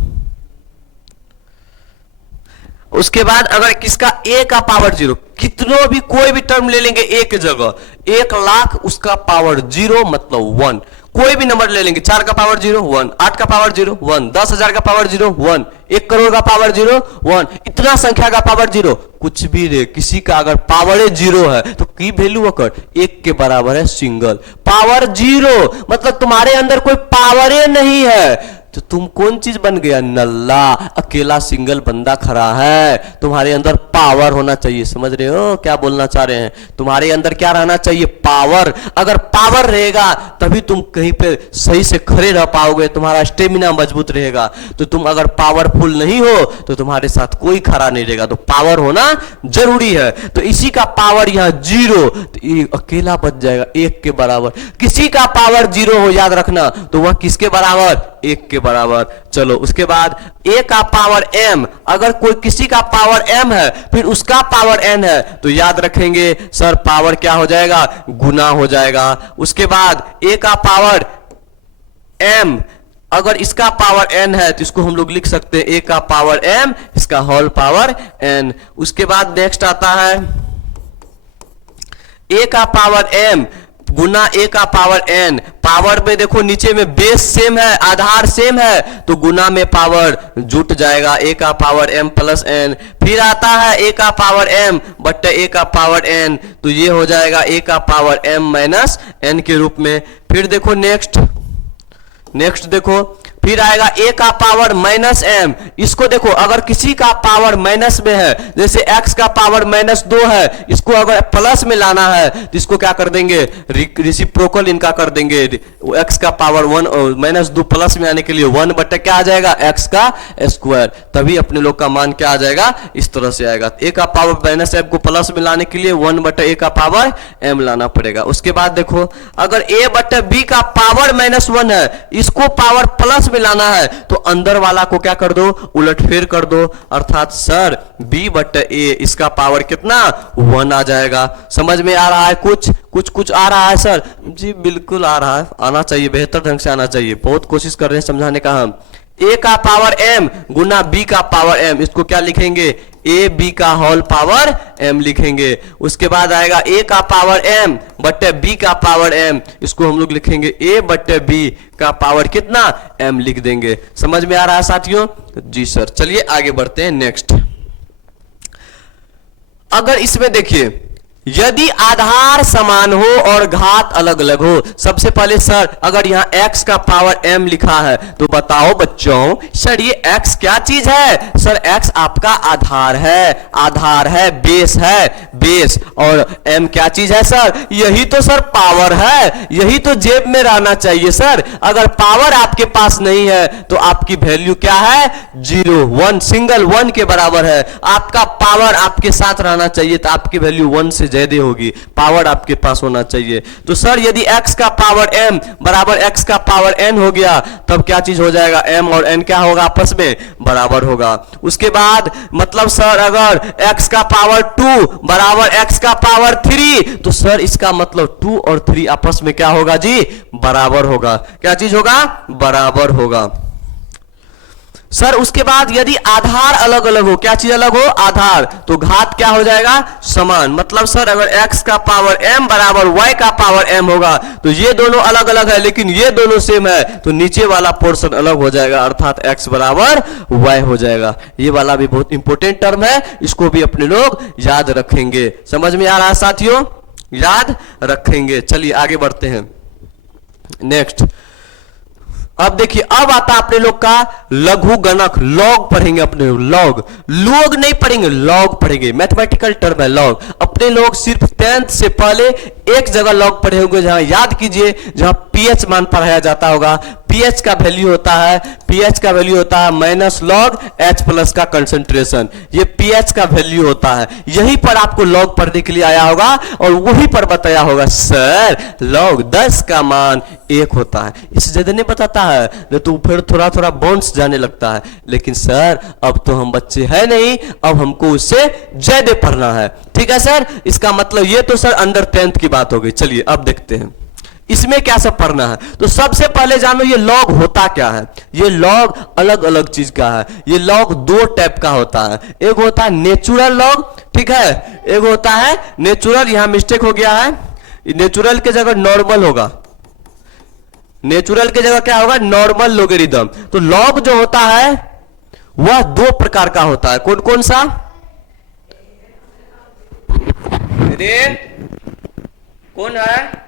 उसके बाद अगर किसका a का पावर 0, कितनों भी कोई भी टर्म ले लेंगे a की जगह, 1 लाख उसका पावर 0 मतलब 1। कोई भी नंबर ले लेंगे, 4 का पावर 0 1, 8 का पावर 0 1, 10,000 का पावर 0 1, 1 करोड़ का पावर 0 1, इतना संख्या का पावर 0 कुछ भी रे, किसी का अगर पावर 0 है तो की वैल्यू अकर 1 के बराबर है सिंगल। पावर 0 मतलब तुम्हारे अंदर कोई पावर नहीं है, तो तुम कौन चीज बन गया? नल्ला। अकेला सिंगल बंदा खड़ा है, तुम्हारे अंदर पावर होना चाहिए। समझ रहे हो क्या बोलना चाह रहे हैं? तुम्हारे अंदर क्या रहना चाहिए? पावर। अगर पावर रहेगा तभी तुम कहीं पे सही से खड़े रह पाओगे, तुम्हारा स्टेमिना मजबूत रहेगा। तो तुम अगर पावरफुल नहीं हो तो तुम्हारे साथ कोई खड़ा नहीं रहेगा, तो पावर होना जरूरी है। तो इसी का पावर यहाँ 0, तो ये अकेला बच जाएगा 1 के बराबर। किसी का पावर 0 हो याद रखना, तो वह किसके बराबर? 1 के बराबर। चलो उसके बाद a का पावर m, अगर कोई किसी का पावर m है फिर उसका पावर n है, तो याद रखेंगे सर पावर क्या हो जाएगा? गुना हो जाएगा। उसके बाद a का पावर m, अगर इसका पावर n है तो इसको हम लोग लिख सकते हैं a का पावर m, इसका होल पावर n। उसके बाद नेक्स्ट आता है a का पावर m गुना a का पावर n। पावर में देखो नीचे में बेस सेम है, आधार सेम है, तो गुना में पावर जुट जाएगा a का पावर m प्लस n। फिर आता है a का पावर m बट्टे a का पावर n, तो ये हो जाएगा a का पावर m माइनस n के रूप में। फिर देखो नेक्स्ट देखो, फिर आएगा a का पावर माइनस m। इसको देखो अगर किसी का पावर माइनस में है, जैसे x का पावर -2 है, इसको अगर प्लस में लाना है तो इसको क्या कर देंगे? रेसिप्रोकल इनका कर देंगे। x का पावर 1 -2 प्लस में आने के लिए 1 बटे क्या आ जाएगा? x का स्क्वायर। तभी अपने लोग का मान क्या आ जाएगा? इस तरह से आएगा। a का पावर -m को प्लस में लाने के लिए 1 बटे a का पावर m लाना पड़ेगा। उसके बाद देखो अगर a बटे b का पावर -1 है, इसको पावर प्लस लाना है, तो अंदर वाला को क्या कर दो? उलटफेर कर दो। अर्थात सर b बटे a, इसका पावर कितना? 1 आ जाएगा। समझ में आ रहा है? कुछ आ रहा है सर? जी बिल्कुल आ रहा है, आना चाहिए, बेहतर ढंग से आना चाहिए। बहुत कोशिश कर रहे हैं समझाने का हम। a का पावर m गुना b का पावर m, इसको क्या लिखेंगे? a b का होल पावर m लिखेंगे। उसके बाद आएगा a का पावर m बट्टे b का पावर m, इसको हम लोग लिखेंगे a बट्टे b का पावर कितना? m लिख देंगे। समझ में आ रहा है साथियों? जी सर। चलिए आगे बढ़ते हैं नेक्स्ट। अगर इसमें देखिए यदि आधार समान हो और घात अलग अलग हो, सबसे पहले सर अगर यहाँ x का पावर m लिखा है तो बताओ बच्चों सर ये x क्या चीज है? सर x आपका आधार है, बेस है, बेस। और m क्या चीज है सर? यही तो सर पावर है, यही तो जेब में रहना चाहिए सर। अगर पावर आपके पास नहीं है तो आपकी वैल्यू क्या है? 0 1, सिंगल 1 के बराबर है। आपका पावर आपके साथ रहना चाहिए तो आपकी वैल्यू 1 से ज्यादा होगी, पावर आपके पास होना चाहिए। तो सर यदि x का पावर m बराबर x का पावर n हो गया, तब क्या चीज हो जाएगा? m और n क्या होगा? आपस में बराबर होगा। उसके बाद मतलब सर अगर x का पावर 2 बराबर x का पावर 3, तो सर इसका मतलब 2 और 3 आपस में क्या होगा जी? बराबर होगा। क्या चीज होगा? बराबर होगा। सर उसके बाद यदि आधार अलग अलग हो, क्या चीज अलग हो, आधार, तो घात क्या हो जाएगा, समान। मतलब सर अगर x का पावर m बराबर y का पावर m होगा तो ये दोनों अलग अलग है लेकिन ये दोनों सेम है, तो नीचे वाला पोर्शन अलग हो जाएगा अर्थात x बराबर y हो जाएगा। ये वाला भी बहुत इंपॉर्टेंट टर्म है, इसको भी अपने लोग याद रखेंगे। समझ में आ रहा है साथियों, याद रखेंगे। चलिए आगे बढ़ते हैं। नेक्स्ट, अब देखिए अब आता अपने लोग का लघु गणक, लॉग पढ़ेंगे अपने लोग, लोग नहीं पढ़ेंगे, लॉग पढ़ेंगे। मैथमेटिकल टर्म है लॉग। अपने लोग सिर्फ 10th से पहले एक जगह लॉग पढ़े होंगे, जहां याद कीजिए जहां पीएच मान पढ़ाया जाता होगा। पीएच का वैल्यू होता है, पीएच का वैल्यू होता है माइनस लॉग एच प्लस का कंसंट्रेशन, ये पीएच का वैल्यू होता है। यहीं पर आपको लॉग पढ़ने के लिए आया होगा और वहीं पर बताया होगा सर लॉग 10 का मान 1 होता है। इससे ज्यादा नहीं बताता है, नहीं तो फिर थोड़ा थोड़ा बोन्स जाने लगता है। लेकिन सर अब तो हम बच्चे हैं नहीं, अब हमको उससे ज्यादा पढ़ना है। ठीक है सर, इसका मतलब ये तो सर अंडर 10th की बात हो गई। चलिए अब देखते हैं इसमें क्या सब पढ़ना है। तो सबसे पहले जानो ये लॉग होता क्या है। ये लॉग अलग अलग चीज का है। ये लॉग दो टाइप का होता है, एक होता है नेचुरल लॉग, ठीक है, एक होता है नेचुरल, यहां मिस्टेक हो गया है, नेचुरल के जगह नॉर्मल होगा, नेचुरल के जगह क्या होगा, नॉर्मल लोगेरिथम। तो लॉग जो होता है वह दो प्रकार का होता है। कौन कौन सा, कौन है,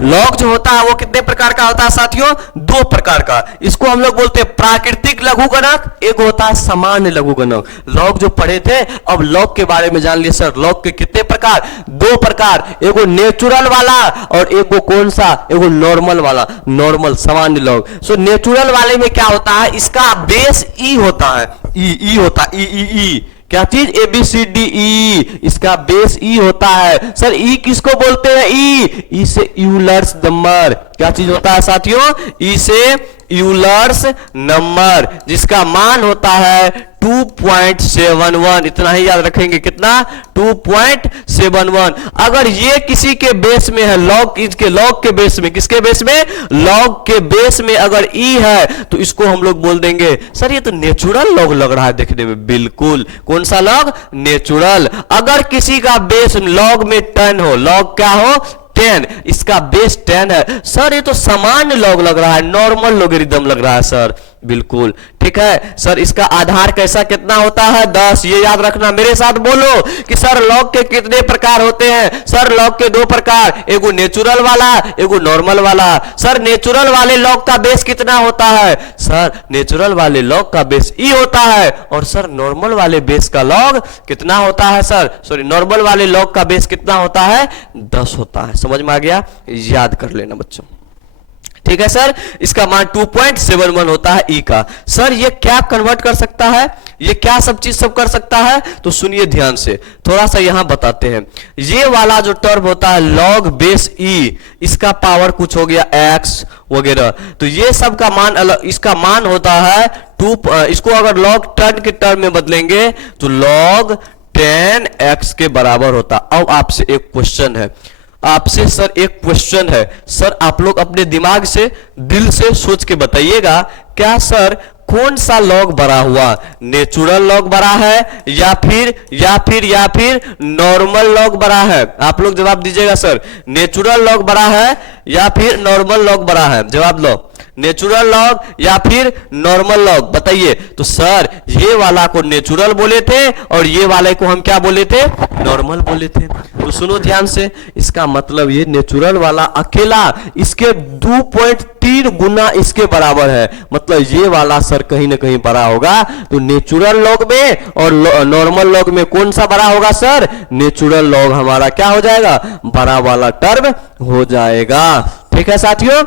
लॉग जो होता है वो कितने प्रकार का होता है साथियों, दो प्रकार का। इसको हम लोग बोलते हैं प्राकृतिक लघुगणक, एक होता है सामान्य लघुगणक। लॉग जो पढ़े थे, अब लॉग के बारे में जान लिए सर। लॉग के कितने प्रकार, दो प्रकार, एगो नेचुरल वाला और एगो कौन सा, एगो नॉर्मल वाला, नॉर्मल सामान्य लॉग। सो नेचुरल वाले में क्या होता है, इसका बेस ई होता है, ई होता है, ई क्या चीज, A B C D E, इसका बेस ई होता है। सर ई किसको बोलते हैं, ई से यूलर्स नंबर, क्या चीज होता है साथियों, ई से यूलर्स नंबर, जिसका मान होता है 2.71। इतना ही याद रखेंगे, कितना, 2.71। अगर ये किसी के बेस में है, लॉग, इसके लॉग के बेस में, किसके बेस में, लॉग के बेस में अगर ई है तो इसको हम लोग बोल देंगे सर ये तो नेचुरल लॉग लग रहा है देखने में। बिल्कुल, कौन सा लॉग, नेचुरल। अगर किसी का बेस लॉग में 10 हो, लॉग क्या हो, 10, इसका बेस 10 है, सर ये तो सामान्य लॉग लग रहा है, नॉर्मल लोगेरिथम लग रहा है सर। बिल्कुल ठीक है सर। इसका आधार कैसा कितना होता है, 10। ये याद रखना, मेरे साथ बोलो कि सर लॉग के कितने प्रकार होते हैं। सर लॉग के दो प्रकार, एगो नेचुरल वाला, एगो नॉर्मल वाला। सर नेचुरल वाले लॉग का बेस कितना होता है, सर नेचुरल वाले लॉग का बेस ई होता है। और सर नॉर्मल वाले बेस का लॉग कितना होता है, सर सॉरी नॉर्मल वाले लॉग का बेस कितना होता है, 10 होता है। समझ में आ गया, याद कर लेना बच्चों। ठीक है सर, इसका मान 2.71 होता है ई का। सर ये क्या कन्वर्ट कर सकता है, ये क्या सब चीज सब कर सकता है, तो सुनिए ध्यान से, थोड़ा सा यहां बताते हैं। ये वाला जो टर्म होता है लॉग बेस ई, इसका पावर कुछ हो गया एक्स वगैरह, तो ये सब का मान अलग, इसका मान होता है 2। इसको अगर लॉग 10 के टर्म में बदलेंगे तो लॉग 10x के बराबर होता। अब आपसे एक क्वेश्चन है, आपसे सर एक क्वेश्चन है, सर आप लोग अपने दिमाग से, दिल से सोच के बताइएगा, क्या सर कौन सा लॉग बड़ा हुआ, नेचुरल लॉग बड़ा है या फिर नॉर्मल लॉग बड़ा है। आप लोग जवाब दीजिएगा सर, नेचुरल लॉग बड़ा है या फिर नॉर्मल लॉग बड़ा है, जवाब लो, नेचुरल लॉग या फिर नॉर्मल लॉग, बताइए। तो सर ये वाला को नेचुरल बोले थे और ये वाले को हम क्या बोले थे, नॉर्मल बोले थे। तो सुनो ध्यान से, इसका मतलब ये नेचुरल वाला अकेला इसके 2.3 गुना इसके बराबर है, मतलब ये वाला सर कहीं ना कहीं बड़ा होगा। तो नेचुरल लॉग में और नॉर्मल लॉग में कौन सा बड़ा होगा सर, नेचुरल लॉग हमारा क्या हो जाएगा, बड़ा वाला टर्म हो जाएगा। ठीक है साथियों,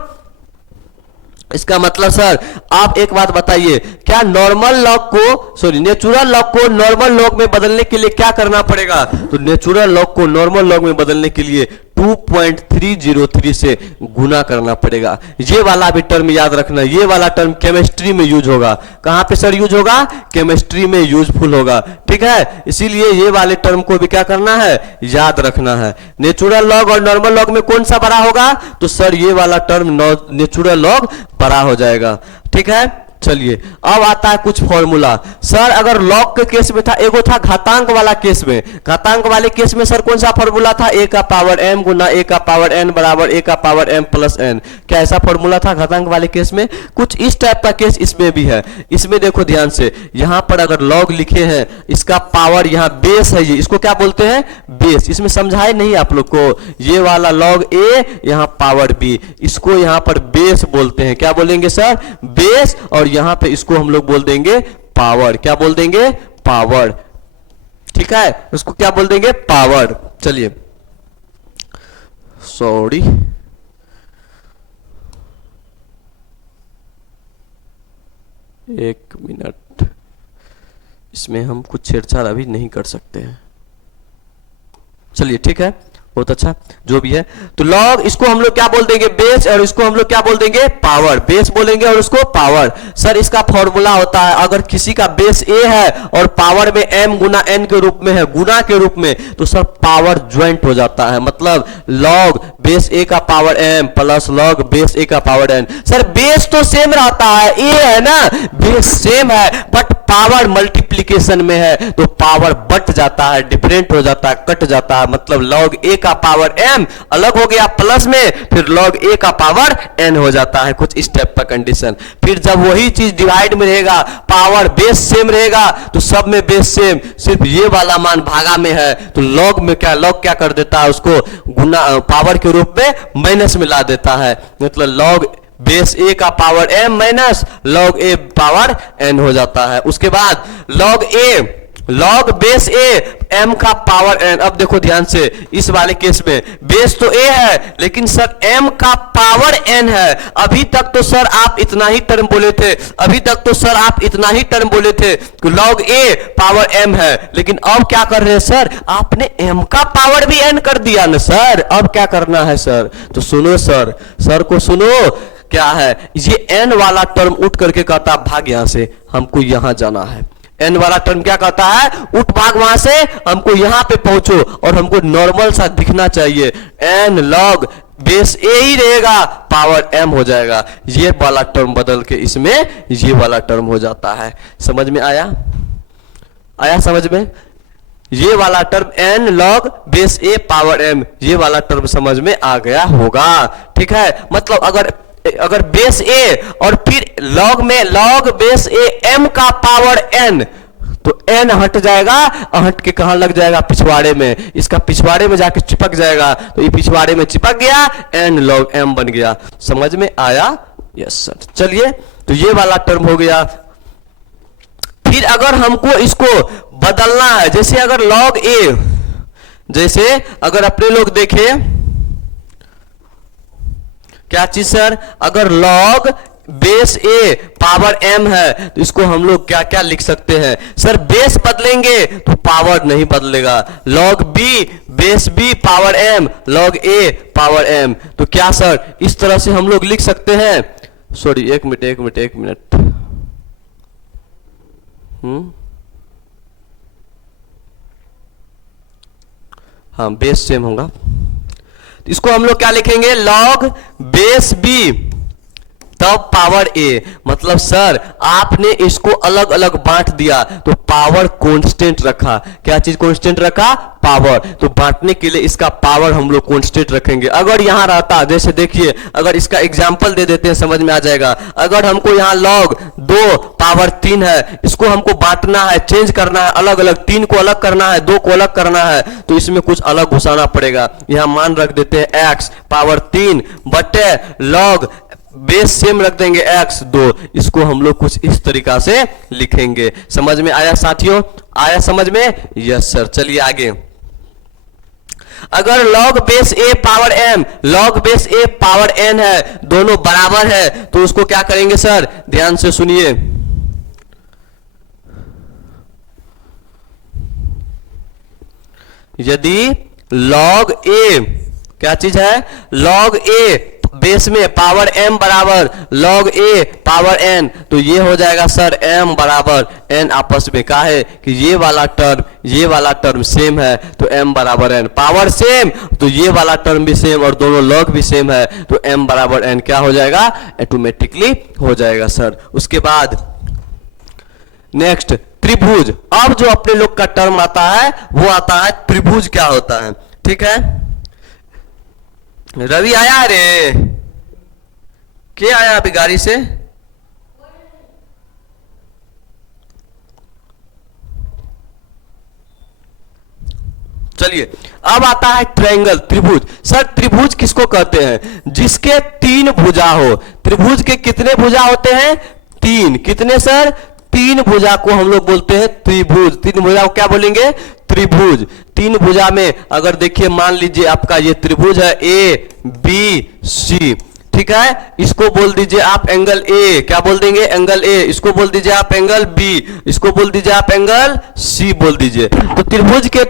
इसका मतलब सर आप एक बात बताइए, क्या नॉर्मल लॉग को, सॉरी नेचुरल लॉग को नॉर्मल लॉग में बदलने के लिए क्या करना पड़ेगा, तो नेचुरल लॉग को नॉर्मल लॉग में बदलने के लिए 2.303 से गुना करना पड़ेगा। ये वाला भी टर्म याद रखना, ये वाला टर्म केमिस्ट्री में यूज होगा। कहां पे सर यूज होगा? केमिस्ट्री में यूजफुल होगा, ठीक है। इसीलिए ये वाले टर्म को भी क्या करना है? याद रखना है। नेचुरल लॉग और नॉर्मल लॉग में कौन सा बड़ा होगा? तो सर ये वाला टर्म नेचुरल लॉग बड़ा हो जाएगा, ठीक है। चलिए अब आता है कुछ फॉर्मूला। सर अगर लॉग के केस में था, एगो था घातांक वाला केस में। घातांक वाले केस में सर कौन सा फॉर्मूला था? a का पावर m गुना a का पावर n बराबर a का पावर m प्लस n। क्या ऐसा फॉर्मूला था घातांक वाले केस में? कुछ इस टाइप का केस इसमें भी है। इसमें देखो ध्यान से, यहां पर अगर लॉग लिखे हैं, इसका पावर यहाँ बेस है, ये इसको क्या बोलते हैं? बेस। इसमें समझाए नहीं आप लोग को? ये वाला लॉग a, यहाँ पावर b, इसको यहाँ पर बेस बोलते हैं। क्या बोलेंगे सर? बेस। और यहां पे इसको हम लोग बोल देंगे पावर। क्या बोल देंगे? पावर, ठीक है। उसको क्या बोल देंगे? पावर। चलिए सॉरी, एक मिनट, इसमें हम कुछ छेड़छाड़ अभी नहीं कर सकते हैं। चलिए ठीक है, बहुत अच्छा, जो भी है। तो लॉग, इसको हम लोग क्या बोल देंगे? बेस। और इसको हम लोग क्या बोल देंगे? पावर। बेस बोलेंगे और उसको पावर। सर इसका फॉर्मूला होता है, अगर किसी का बेस a है और पावर में m गुना n के रूप में है, गुना के रूप में, तो सर पावर ज्वाइंट हो जाता है। मतलब लॉग बेस a का power m plus log base a का पावर n। सर बेस तो सेम रहता है, a है ना, बेस सेम है, बट पावर मल्टीप्लीकेशन में है तो पावर बट जाता है, डिफरेंट हो जाता है, कट जाता है। मतलब लॉग a का पावर m अलग हो गया प्लस में, फिर लॉग a का पावर n हो जाता है। कुछ इस टाइप का कंडीशन। फिर जब वही चीज डिवाइड में रहेगा, पावर बेस सेम रहेगा, तो सब में बेस सेम, सिर्फ ये वाला मान भागा में है, तो लॉग में क्या, लॉग क्या कर देता है? उसको गुना पावर के रूप में माइनस में ला देता है। मतलब लॉग बेस a का power m minus log a power n हो जाता है। उसके बाद log a, log base a m का पावर n। अब देखो ध्यान से, इस वाले केस में बेस तो a है, लेकिन सर m का पावर n है। अभी तक तो सर आप इतना ही टर्म बोले थे, अभी तक तो सर आप इतना ही टर्म बोले थे कि लॉग a पावर m है, लेकिन अब क्या कर रहे हैं सर? आपने m का पावर भी n कर दिया ना सर। अब क्या करना है सर? तो सुनो सर, सर को सुनो, क्या है ये n वाला टर्म उठ करके कहता भाग यहां से, हमको यहां जाना है। n वाला टर्म क्या कहता है? उठ भाग वहां से, हमको यहां पे पहुंचो, और हमको नॉर्मल सा दिखना चाहिए। n लॉग बेस a ही रहेगा, पावर m हो जाएगा। ये वाला टर्म बदल के इसमें ये वाला टर्म हो जाता है। समझ में आया? आया समझ में? ये वाला term n log base a power m, ये वाला टर्म समझ में आ गया होगा, ठीक है। मतलब अगर बेस a और फिर लॉग में लॉग बेस a m का पावर n, तो n हट जाएगा, हट के कहां लग जाएगा? पिछवाड़े में। इसका पिछवाड़े में जाके चिपक जाएगा, तो ये पिछवाड़े में चिपक गया, n लॉग m बन गया। समझ में आया? Yes sir. चलिए, तो ये वाला टर्म हो गया। फिर अगर हमको इसको बदलना है, जैसे अगर लॉग a, जैसे अगर अपने लोग देखें क्या चीज सर? अगर log base a power m है, तो इसको हम लोग क्या क्या लिख सकते हैं सर? बेस बदलेंगे तो पावर नहीं बदलेगा। Log b base b power m log a power m, तो क्या सर इस तरह से हम लोग लिख सकते हैं? सॉरी, एक मिनट। हाँ, बेस सेम होगा, इसको हम लोग क्या लिखेंगे? लॉग बेस b तब पावर a। मतलब सर आपने इसको अलग अलग बांट दिया तो पावर कांस्टेंट रखा। क्या चीज कांस्टेंट रखा? पावर। तो बांटने के लिए इसका पावर हम लोग कांस्टेंट रखेंगे। अगर यहां रहता, जैसे देखिए, अगर इसका एग्जांपल दे देते हैं, समझ में आ जाएगा। अगर हमको यहां लॉग 2 पावर 3 है, इसको हमको बांटना है, चेंज करना है, अलग अलग, 3 को अलग करना है, 2 को अलग करना है, तो इसमें कुछ अलग घुसाना पड़ेगा। यहां मान रख देते हैं x पावर 3 बटे लॉग बेस सेम रख देंगे x 2। इसको हम लोग कुछ इस तरीका से लिखेंगे। समझ में आया साथियों? आया समझ में? Yes sir. चलिए आगे। अगर log base a power m log base a power n है, दोनों बराबर है, तो उसको क्या करेंगे सर? ध्यान से सुनिए। यदि लॉग a क्या चीज है? log a बेस में पावर m बराबर log a पावर n, तो ये हो जाएगा सर m बराबर n आपस में क्या है कि ये वाला टर्म सेम है, तो m बराबर n, पावर सेम तो ये वाला टर्म भी सेम और दोनों log भी सेम है, तो m बराबर n क्या हो जाएगा? ऑटोमेटिकली हो जाएगा सर। उसके बाद नेक्स्ट त्रिभुज। अब जो अपने लोग का टर्म आता है वो आता है त्रिभुज क्या होता है। ठीक है, रवि आया रे? क्या आया अभी गाड़ी से? चलिए, अब आता है ट्रायंगल, त्रिभुज। सर त्रिभुज किसको कहते हैं? जिसके तीन भुजा हो। त्रिभुज के कितने भुजा होते हैं? तीन। कितने सर? तीन भुजा को हम लोग बोलते हैं त्रिभुज। तीन भुजा को क्या बोलेंगे? त्रिभुज। तीन भुजा में अगर देखिए मान लीजिए आपका ये त्रिभुज है ए बी सी, ठीक है, इसको बोल दीजिए आप एंगल ए, क्या बोल देंगे? Angle A. इसको बोल दीजिए आप एंगल बी, इसको बोल दीजिए आप एंगल सी बोल दीजिए। तो त्रिभुज के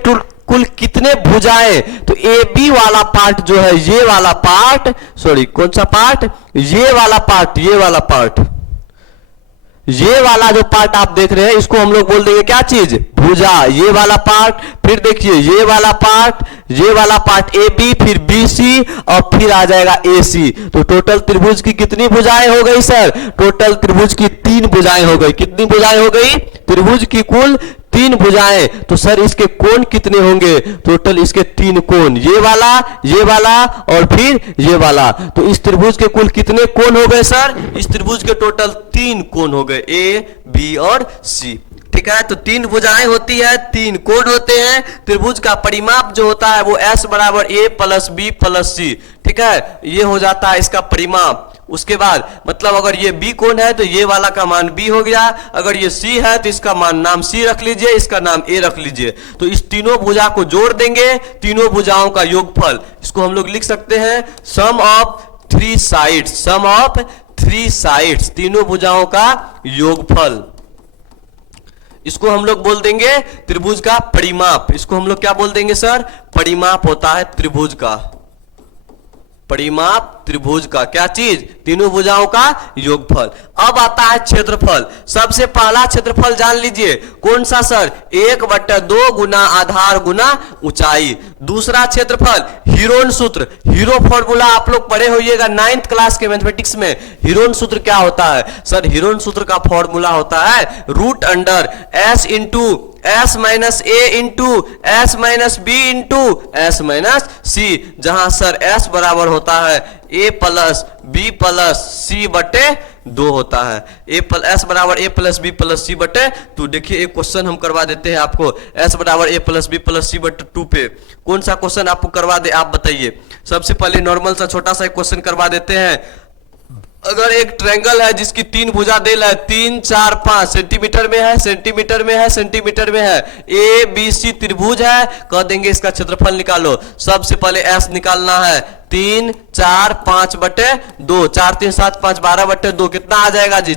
कुल कितने भुजाएं? तो ए बी वाला पार्ट जो है, ये वाला पार्ट, सॉरी कौन सा पार्ट? ये वाला पार्ट, ये वाला पार्ट, ये वाला जो पार्ट आप देख रहे हैं इसको हम लोग बोल देंगे क्या चीज? भुजा। ये वाला पार्ट, फिर देखिए ये वाला पार्ट ए बी, फिर बी सी और फिर आ जाएगा ए सी। तो टोटल त्रिभुज की कितनी भुजाएं हो गई सर? टोटल त्रिभुज की तीन भुजाएं हो गई। कितनी भुजाएं हो गई? त्रिभुज की कुल तीन भुजाएं। तो सर इसके कोण कितने होंगे? टोटल इसके तीन कोण, ये वाला और फिर ये वाला। तो इस त्रिभुज के कुल कितने कोण हो गए सर? इस त्रिभुज के टोटल तीन कोण हो गए, ए बी और सी। ठीक है, तो तीन भुजाएं होती है, तीन कोण होते हैं। त्रिभुज का परिमाप जो होता है वो s बराबर a प्लस बी प्लस सी। ठीक है, ये हो जाता है इसका परिमाप। उसके बाद मतलब अगर ये B कोण है तो ये वाला का मान B हो गया, अगर ये C है तो इसका मान नाम C रख लीजिए, इसका नाम A रख लीजिए। तो इस तीनों भुजा को जोड़ देंगे, तीनों भुजाओं का योगफल। इसको हम लोग लिख सकते हैं sum of three sides, sum of three sides, तीनों भुजाओं का योगफल। इसको हम लोग बोल देंगे त्रिभुज का परिमाप। इसको हम लोग क्या बोल देंगे सर? परिमाप होता है त्रिभुज का, परिमाप त्रिभुज का। क्या चीज? तीनों भुजाओं का योगफल। अब आता है क्षेत्रफल। सबसे पहला क्षेत्रफल जान लीजिए, कौन सा सर? 1/2 गुना आधार गुना ऊंचाई। दूसरा क्षेत्रफल हीरोन सूत्र, हीरो फॉर्मूला आप लोग पढ़े होइएगा 9th क्लास के मैथमेटिक्स में। हीरोन सूत्र क्या होता है सर? हीरोन सूत्र का फॉर्मूला होता है root under s into s minus a into s minus b into s minus c, जहां सर s बराबर होता है a plus b plus c बटे 2 होता है। s बराबर a plus b plus c बटे 2। देखिए एक क्वेश्चन हम करवा देते हैं आपको, s बराबर a plus b plus c बटे 2 पे। कौन सा क्वेश्चन आपको करवा दे आप बताइए? सबसे पहले नॉर्मल सा छोटा सा एक क्वेश्चन करवा देते हैं। अगर एक ट्रायंगल है जिसकी तीन भुजा देल है 3 4 5 सेंटीमीटर में है, सेंटीमीटर में है, सेंटीमीटर में है, ए बी सी त्रिभुज है, कह देंगे इसका क्षेत्रफल निकालो। सबसे पहले एस निकालना है, 3 4 5 बटे 2, 4 3 7 5 12 बटे 2, कितना आ जाएगा जी?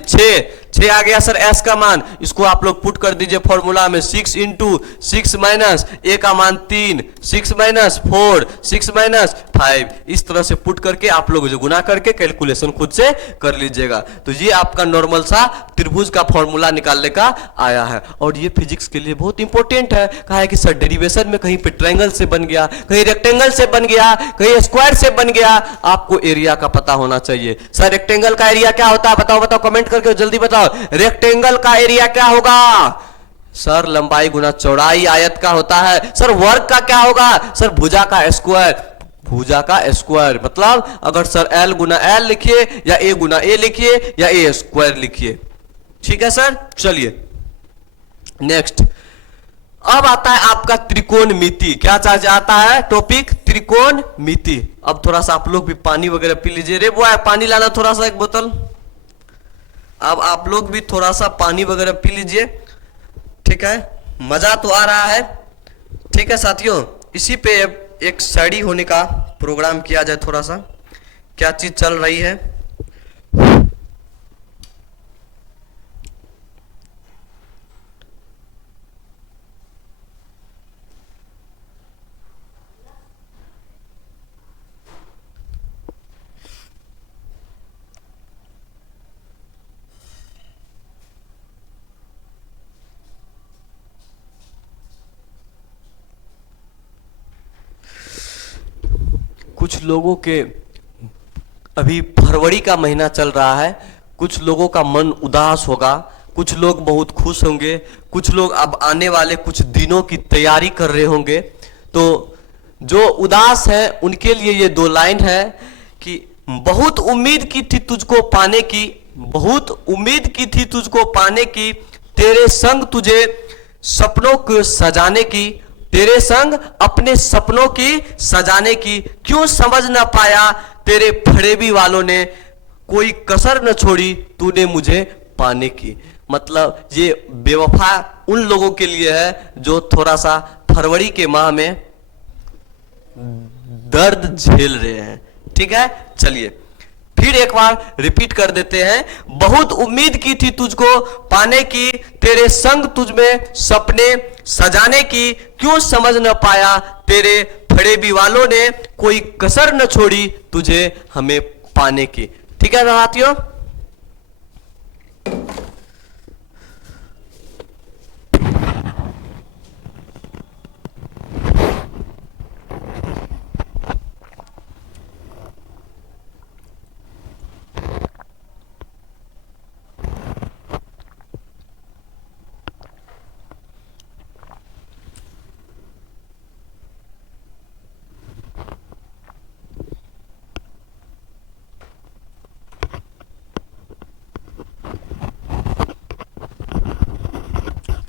6 आ गया सर एस का मान। इसको आप लोग पुट कर दीजिए फॉर्मूला में, 6 इंटू 6 माइनस ए का मान 3, 6 माइनस 4, 6 माइनस 5। इस तरह से पुट करके आप लोग जो गुना करके कैलकुलेशन खुद से कर लीजिएगा। तो ये आपका नॉर्मल सा त्रिभुज का फॉर्मूला निकालने का आया है। और ये फिजिक्स के लिए बहुत इंपॉर्टेंट है। कहा है कि सर डेरिवेशन में कहीं पे ट्रायंगल से बन गया, कहीं रेक्टेंगल से बन गया, कहीं स्क्वायर से बन गया, आपको एरिया का पता होना चाहिए। सर रेक्टेंगल का एरिया क्या होता है? बताओ कमेंट करके जल्दी बताओ। रेक्टेंगल का एरिया क्या होगा सर? लंबाई गुना चौड़ाई आयत का होता है। सर वर्ग का क्या होगा? सर भुजा का स्क्वायर, भुजा का स्क्वायर। मतलब अगर सर एल गुना एल लिखिए या ए गुना ए लिखिए या ए स्क्वायर लिखिए। ठीक है सर, चलिए नेक्स्ट। अब आता है आपका त्रिकोणमिति। क्या आता है टॉपिक? त्रिकोणमिति। अब थोड़ा सा आप लोग भी पानी वगैरह पी लीजिए। रे वो पानी लाना थोड़ा सा, एक बोतल। अब आप लोग भी थोड़ा सा पानी वगैरह पी लीजिए। ठीक है, मजा तो आ रहा है। ठीक है साथियों, इसी पे एक स्टडी होने का प्रोग्राम किया जाए। थोड़ा सा क्या चीज चल रही है। कुछ लोगों के अभी फरवरी का महीना चल रहा है, कुछ लोगों का मन उदास होगा, कुछ लोग बहुत खुश होंगे, कुछ लोग अब आने वाले कुछ दिनों की तैयारी कर रहे होंगे। तो जो उदास है उनके लिए ये दो लाइन है कि बहुत उम्मीद की थी तुझको पाने की, बहुत उम्मीद की थी तुझको पाने की, तेरे संग तुझे सपनों को सजाने की, तेरे संग अपने सपनों की सजाने की, क्यों समझ ना पाया तेरे फरेबी वालों ने, कोई कसर न छोड़ी तूने मुझे पाने की। मतलब ये बेवफा उन लोगों के लिए है जो थोड़ा सा फरवरी के माह में दर्द झेल रहे हैं। ठीक है, चलिए फिर एक बार रिपीट कर देते हैं। बहुत उम्मीद की थी तुझको पाने की, तेरे संग तुझ में सपने सजाने की, क्यों समझ न पाया तेरे फरेबी वालों ने, कोई कसर न छोड़ी तुझे हमें पाने की। ठीक है साथियों,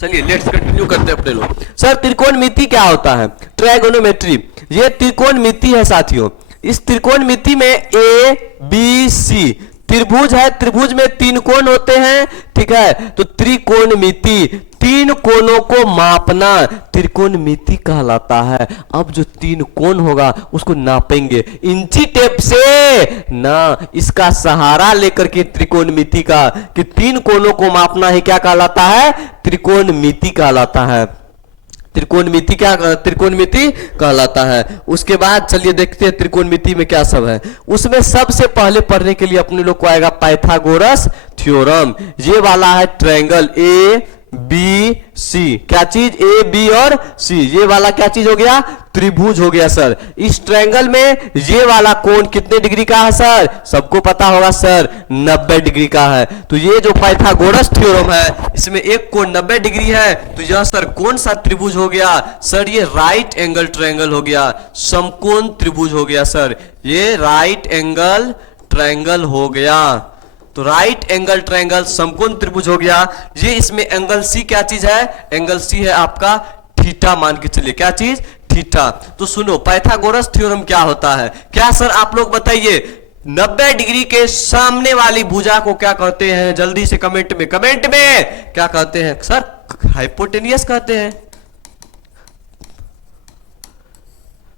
चलिए लेट्स कंटिन्यू करते हैं अपने लोग। सर त्रिकोणमिति क्या होता है? ट्रायगोनोमेट्री, ये त्रिकोणमिति है साथियों। इस त्रिकोणमिति में ए बी सी त्रिभुज है, त्रिभुज में तीन कोण होते हैं। ठीक है, तो त्रिकोणमिति, तीन कोणों को मापना त्रिकोणमिति कहलाता है। अब जो तीन कोण होगा उसको नापेंगे इंची टेप से ना, इसका सहारा लेकर के त्रिकोणमिति का, कि तीन कोणों को मापना ही क्या कहलाता है? त्रिकोणमिति कहलाता है। त्रिकोणमिति क्या, त्रिकोणमिति कहलाता है। उसके बाद चलिए देखते हैं त्रिकोणमिति में क्या सब है। उसमें सबसे पहले पढ़ने के लिए अपने लोग को आएगा पाइथागोरस थ्योरम। ये वाला है ट्रायंगल ए बी सी, क्या चीज? ए बी और सी। ये वाला क्या चीज हो गया? त्रिभुज हो गया सर। इस ट्रायंगल में ये वाला कोण कितने डिग्री का है सर? सबको पता होगा सर, 90 डिग्री का है। तो ये जो पाइथागोरस थ्योरम है इसमें एक कोण 90 डिग्री है, तो यह सर कौन सा त्रिभुज हो गया सर? ये राइट एंगल ट्रायंगल हो गया, समकोण त्रिभुज हो गया सर। ये राइट एंगल ट्रायंगल हो गया। तो राइट एंगल ट्रायंगल समकोण त्रिभुज हो गया। ये इसमें एंगल सी क्या चीज है? एंगल सी है आपका थीटा, मान के चलिए क्या चीज? थीटा। तो सुनो पाइथागोरस थ्योरम क्या होता है? क्या सर आप लोग बताइए, 90 डिग्री के सामने वाली भुजा को क्या कहते हैं? जल्दी से कमेंट में, कमेंट में क्या कहते हैं सर? हाइपोटेनियस कहते हैं,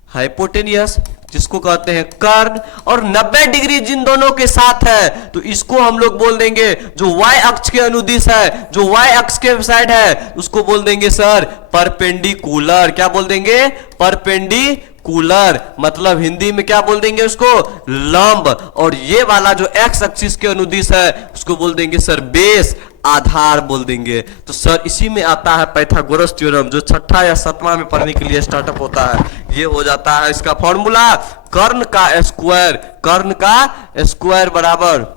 हाइपोटेनियस जिसको कहते हैं कर्ण। और 90 डिग्री जिन दोनों के साथ है तो इसको हम लोग बोल देंगे, जो y अक्ष के अनुदिश है, जो y अक्ष के साइड है उसको बोल देंगे सर परपेंडिकुलर। क्या बोल देंगे? परपेंडिकुलर। मतलब हिंदी में क्या बोल देंगे उसको? लंब। और ये वाला जो x एक्सिस के अनुदिश है उसको बोल देंगे सर बेस, आधार बोल देंगे। तो सर इसी में आता है पाइथागोरस थ्योरम, जो छठा या सातवां में पढ़ने के लिए स्टार्टअप होता है। ये हो जाता है इसका फॉर्मूला, कर्ण का स्क्वायर, कर्ण का स्क्वायर बराबर,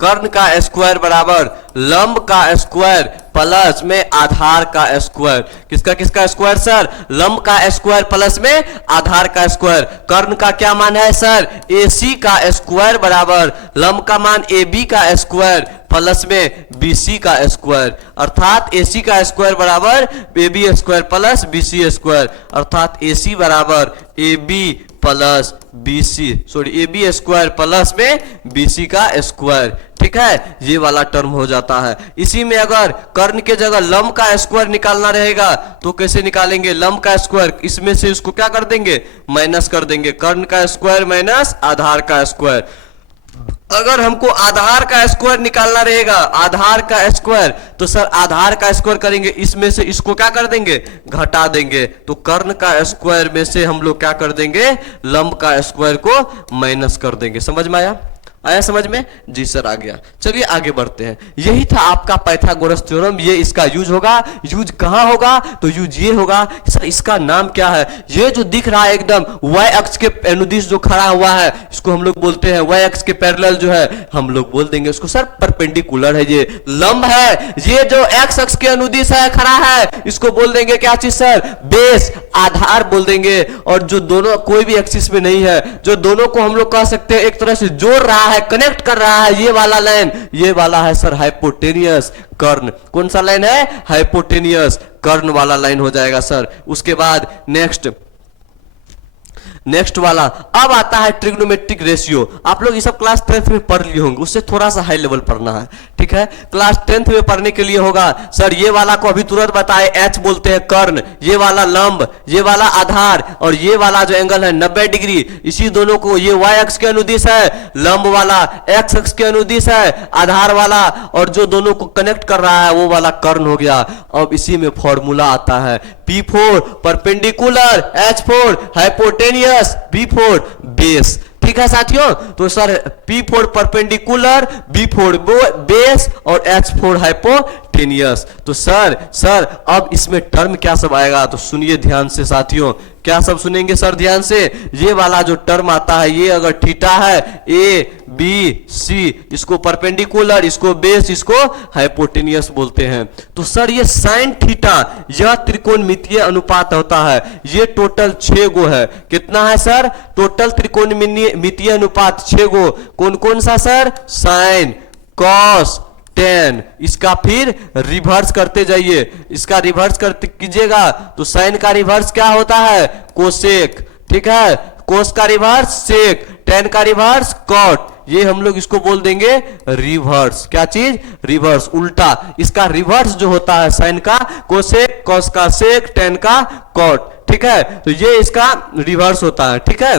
कर्ण का स्क्वायर बराबर लंब का स्क्वायर प्लस में आधार का स्क्वायर। किसका किसका स्क्वायर सर? लंब का स्क्वायर प्लस में आधार का स्क्वायर। कर्ण का क्या मान है सर? AC का स्क्वायर बराबर लंब का मान AB का स्क्वायर प्लस में BC का स्क्वायर। अर्थात AC का स्क्वायर बराबर AB square plus BC square, अर्थात AC बराबर AB plus BC, sorry AB square plus में BC का स्क्वायर। ठीक है, ये वाला टर्म हो जाता है। इसी में अगर कर्ण के जगह लंब का स्क्वायर निकालना रहेगा तो कैसे निकालेंगे? लंब का स्क्वायर, इसमें से इसको क्या कर देंगे? माइनस कर देंगे। कर्ण का स्क्वायर माइनस आधार का स्क्वायर। अगर हमको आधार का स्क्वायर निकालना रहेगा, आधार का स्क्वायर, तो सर आधार का स्क्वायर करेंगे, इसमें से इसको क्या कर देंगे? घटा देंगे। तो कर्ण का स्क्वायर में से हम लोग क्या कर देंगे? लंब का स्क्वायर को माइनस कर देंगे। समझ में आया? आया समझ में? जी सर आ गया। चलिए आगे बढ़ते हैं। यही था आपका पाइथागोरस थ्योरम। ये इसका यूज होगा। यूज कहां होगा? तो यूज ये होगा सर इसका नाम क्या है? ये जो दिख रहा है एकदम y अक्ष के अनुदिश जो खड़ा हुआ है, इसको हम लोग बोलते हैं y अक्ष के पैरेलल जो है, हम लोग बोल देंगे उसको सर परपेंडिकुलर है। ये लंब है। ये जो x अक्ष के अनुदिश है खड़ा है, इसको बोल देंगे क्या चीज सर? बेस, आधार बोल देंगे। और जो दोनों कोई भी एक्सिस में नहीं है, जो दोनों को हम लोग कह सकते हैं एक तरह से जोड़ रहा है, कनेक्ट कर रहा है, ये वाला लाइन, ये वाला है सर हाइपोटेनियस कर्ण। कौन सा लाइन है? हाइपोटेनियस कर्ण वाला लाइन हो जाएगा सर। उसके बाद नेक्स्ट वाला अब आता है ट्रिग्नोमेट्रिक रेशियो। आप लोग ये सब क्लास 10th में पढ़ लिए होंगे, उससे थोड़ा सा हाई लेवल पढ़ना है, ठीक है। क्लास 10th में पढ़ने के लिए होगा सर ये वाला को अभी तुरंत बताए, एच बोलते हैं कर्ण, ये वाला लंब, ये वाला आधार, और ये वाला जो एंगल है 90 डिग्री, इसी दोनों को, ये y अक्ष के अनुदिश है लंब वाला, x अक्ष के अनुदिश है आधार वाला, और जो दोनों को कनेक्ट कर रहा है वो वाला कर्ण हो गया। अब इसी में फॉर्मूला आता है P4 perpendicular, H4 hypotenuse, B4 base. ठीक है साथियों, तो sir P4 perpendicular, B4 base और H4 हाइपोटेनियस। तो सर अब इसमें टर्म क्या सब आएगा? तो सुनिए ध्यान से साथियों, क्या सब सुनेंगे सर ध्यान से। ये वाला जो टर्म आता है, ये अगर थीटा है A B C, इसको परपेंडिकुलर, इसको बेस, इसको हाइपोटेनियस बोलते हैं। तो सर ये साइन थीटा, यह त्रिकोणमितीय अनुपात होता है। ये टोटल 6 गो है। कितना है सर? टोटल त्रिकोणमितीय अनुपात 6 गो। कौन कौन सा सर? Sign, cos, ten. इसका फिर रिवर्स करते जाइए, इसका रिवर्स करते कीजिएगा तो साइन का रिवर्स क्या होता है? कोसेक। ठीक है, कोस का रिवर्स सेक, टेन का रिवर्स कॉट। ये हम लोग इसको बोल देंगे रिवर्स। क्या चीज? रिवर्स, उल्टा। इसका रिवर्स जो होता है साइन का कोसेक, कॉस का सेक, टेन का कॉट। ठीक है, तो ये इसका रिवर्स होता है। ठीक है,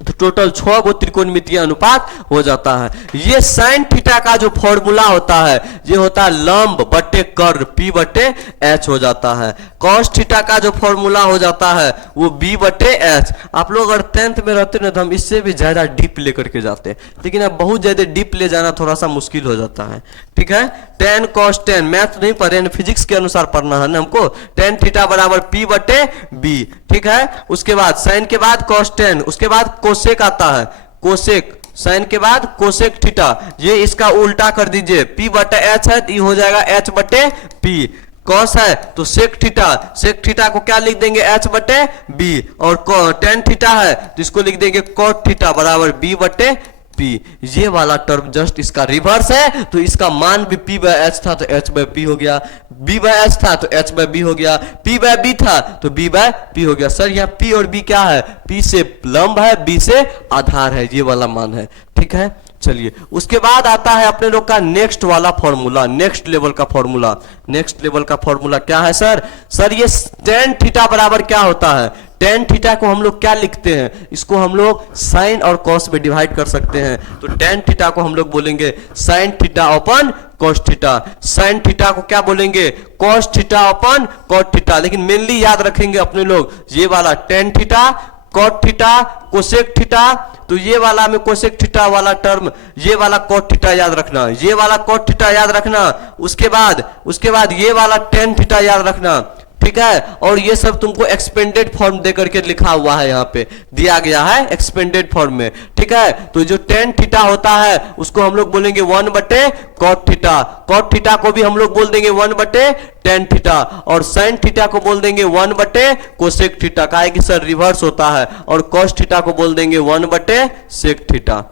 तो टोटल 6 गो त्रिकोणमितीय अनुपात हो जाता है। ये साइन थीटा का जो फॉर्मूला होता है, ये होता है लंब बटे कर्ण, P बटे H हो जाता है। कॉस थीटा का जो फॉर्मूला हो जाता है वो B बटे H। आप लोग अगर 10th में रहते ना तो हम इससे भी ज्यादा डीप लेकर के जाते हैं, लेकिन अब बहुत ज्यादा डीप ले जाना थोड़ा सा मुश्किल हो जाता है। ठीक है, टेन कॉस टेन, मैथ नहीं पढ़े, फिजिक्स के अनुसार पढ़ना है ना हमको। टेन थीटा बराबर P बटे B। ठीक है, उसके बाद साइन के बाद कॉस टेन, उसके बाद कोसेक आता है, कोसेक, साइन के बाद कोसेक थीटा। ये इसका उल्टा कर दीजिए, P बटे H है, ये हो जाएगा H बटे P। कॉस है तो सेक थीटा, सेक थीटा को क्या लिख देंगे? H बटे B। और टेन थीटा है तो इसको लिख देंगे कॉट थीटा बराबर B बटे P। ये वाला टर्म जस्ट इसका रिवर्स है, तो इसका मान भी P बाय H था तो H बाय P हो गया, B बाय H था तो H बाय B हो गया, P बाय B था तो B बाय P हो गया। सर यहाँ P और B क्या है? P से लंब है, B से आधार है, ये वाला मान है। ठीक है, चलिए उसके बाद आता है अपने लोग का नेक्स्ट वाला फॉर्मूला, नेक्स्ट लेवल का फॉर्मूला। नेक्स्ट लेवल का फॉर्मूला क्या है सर? सर ये टेन थीटा बराबर क्या होता है? टेन थीटा को हम लोग क्या लिखते हैं? इसको हम लोग साइन और कॉस में डिवाइड कर सकते हैं। तो टेन थीटा को हम लोग बोलेंगे साइन थीटा अपन कॉस थीटा। साइन थीटा को क्या बोलेंगे? कॉस थीटा अपन कॉट थीटा। लेकिन मेनली याद रखेंगे अपने लोग ये वाला tan theta, cot theta, cosec theta. तो ये वाला में कोसेक थीटा वाला टर्म, ये वाला कॉट थीटा याद रखना, ये वाला कॉट थीटा याद रखना। उसके बाद ये वाला टेन थीटा याद रखना। ठीक है, और ये सब तुमको एक्सपेंडेड फॉर्म देकर के लिखा हुआ है, यहाँ पे दिया गया है एक्सपेंडेड फॉर्म में। ठीक है, तो जो टेन थीटा होता है उसको हम लोग बोलेंगे 1 बटे कॉट थीटा, कॉट थीटा को भी हम लोग बोल देंगे 1 बटे टेन थीटा, और साइन थीटा को बोल देंगे 1 बटे कोसेक थीटा। कहा है कि सर रिवर्स होता है, और कॉस थीटा को बोल देंगे 1 बटे सेक थीटा।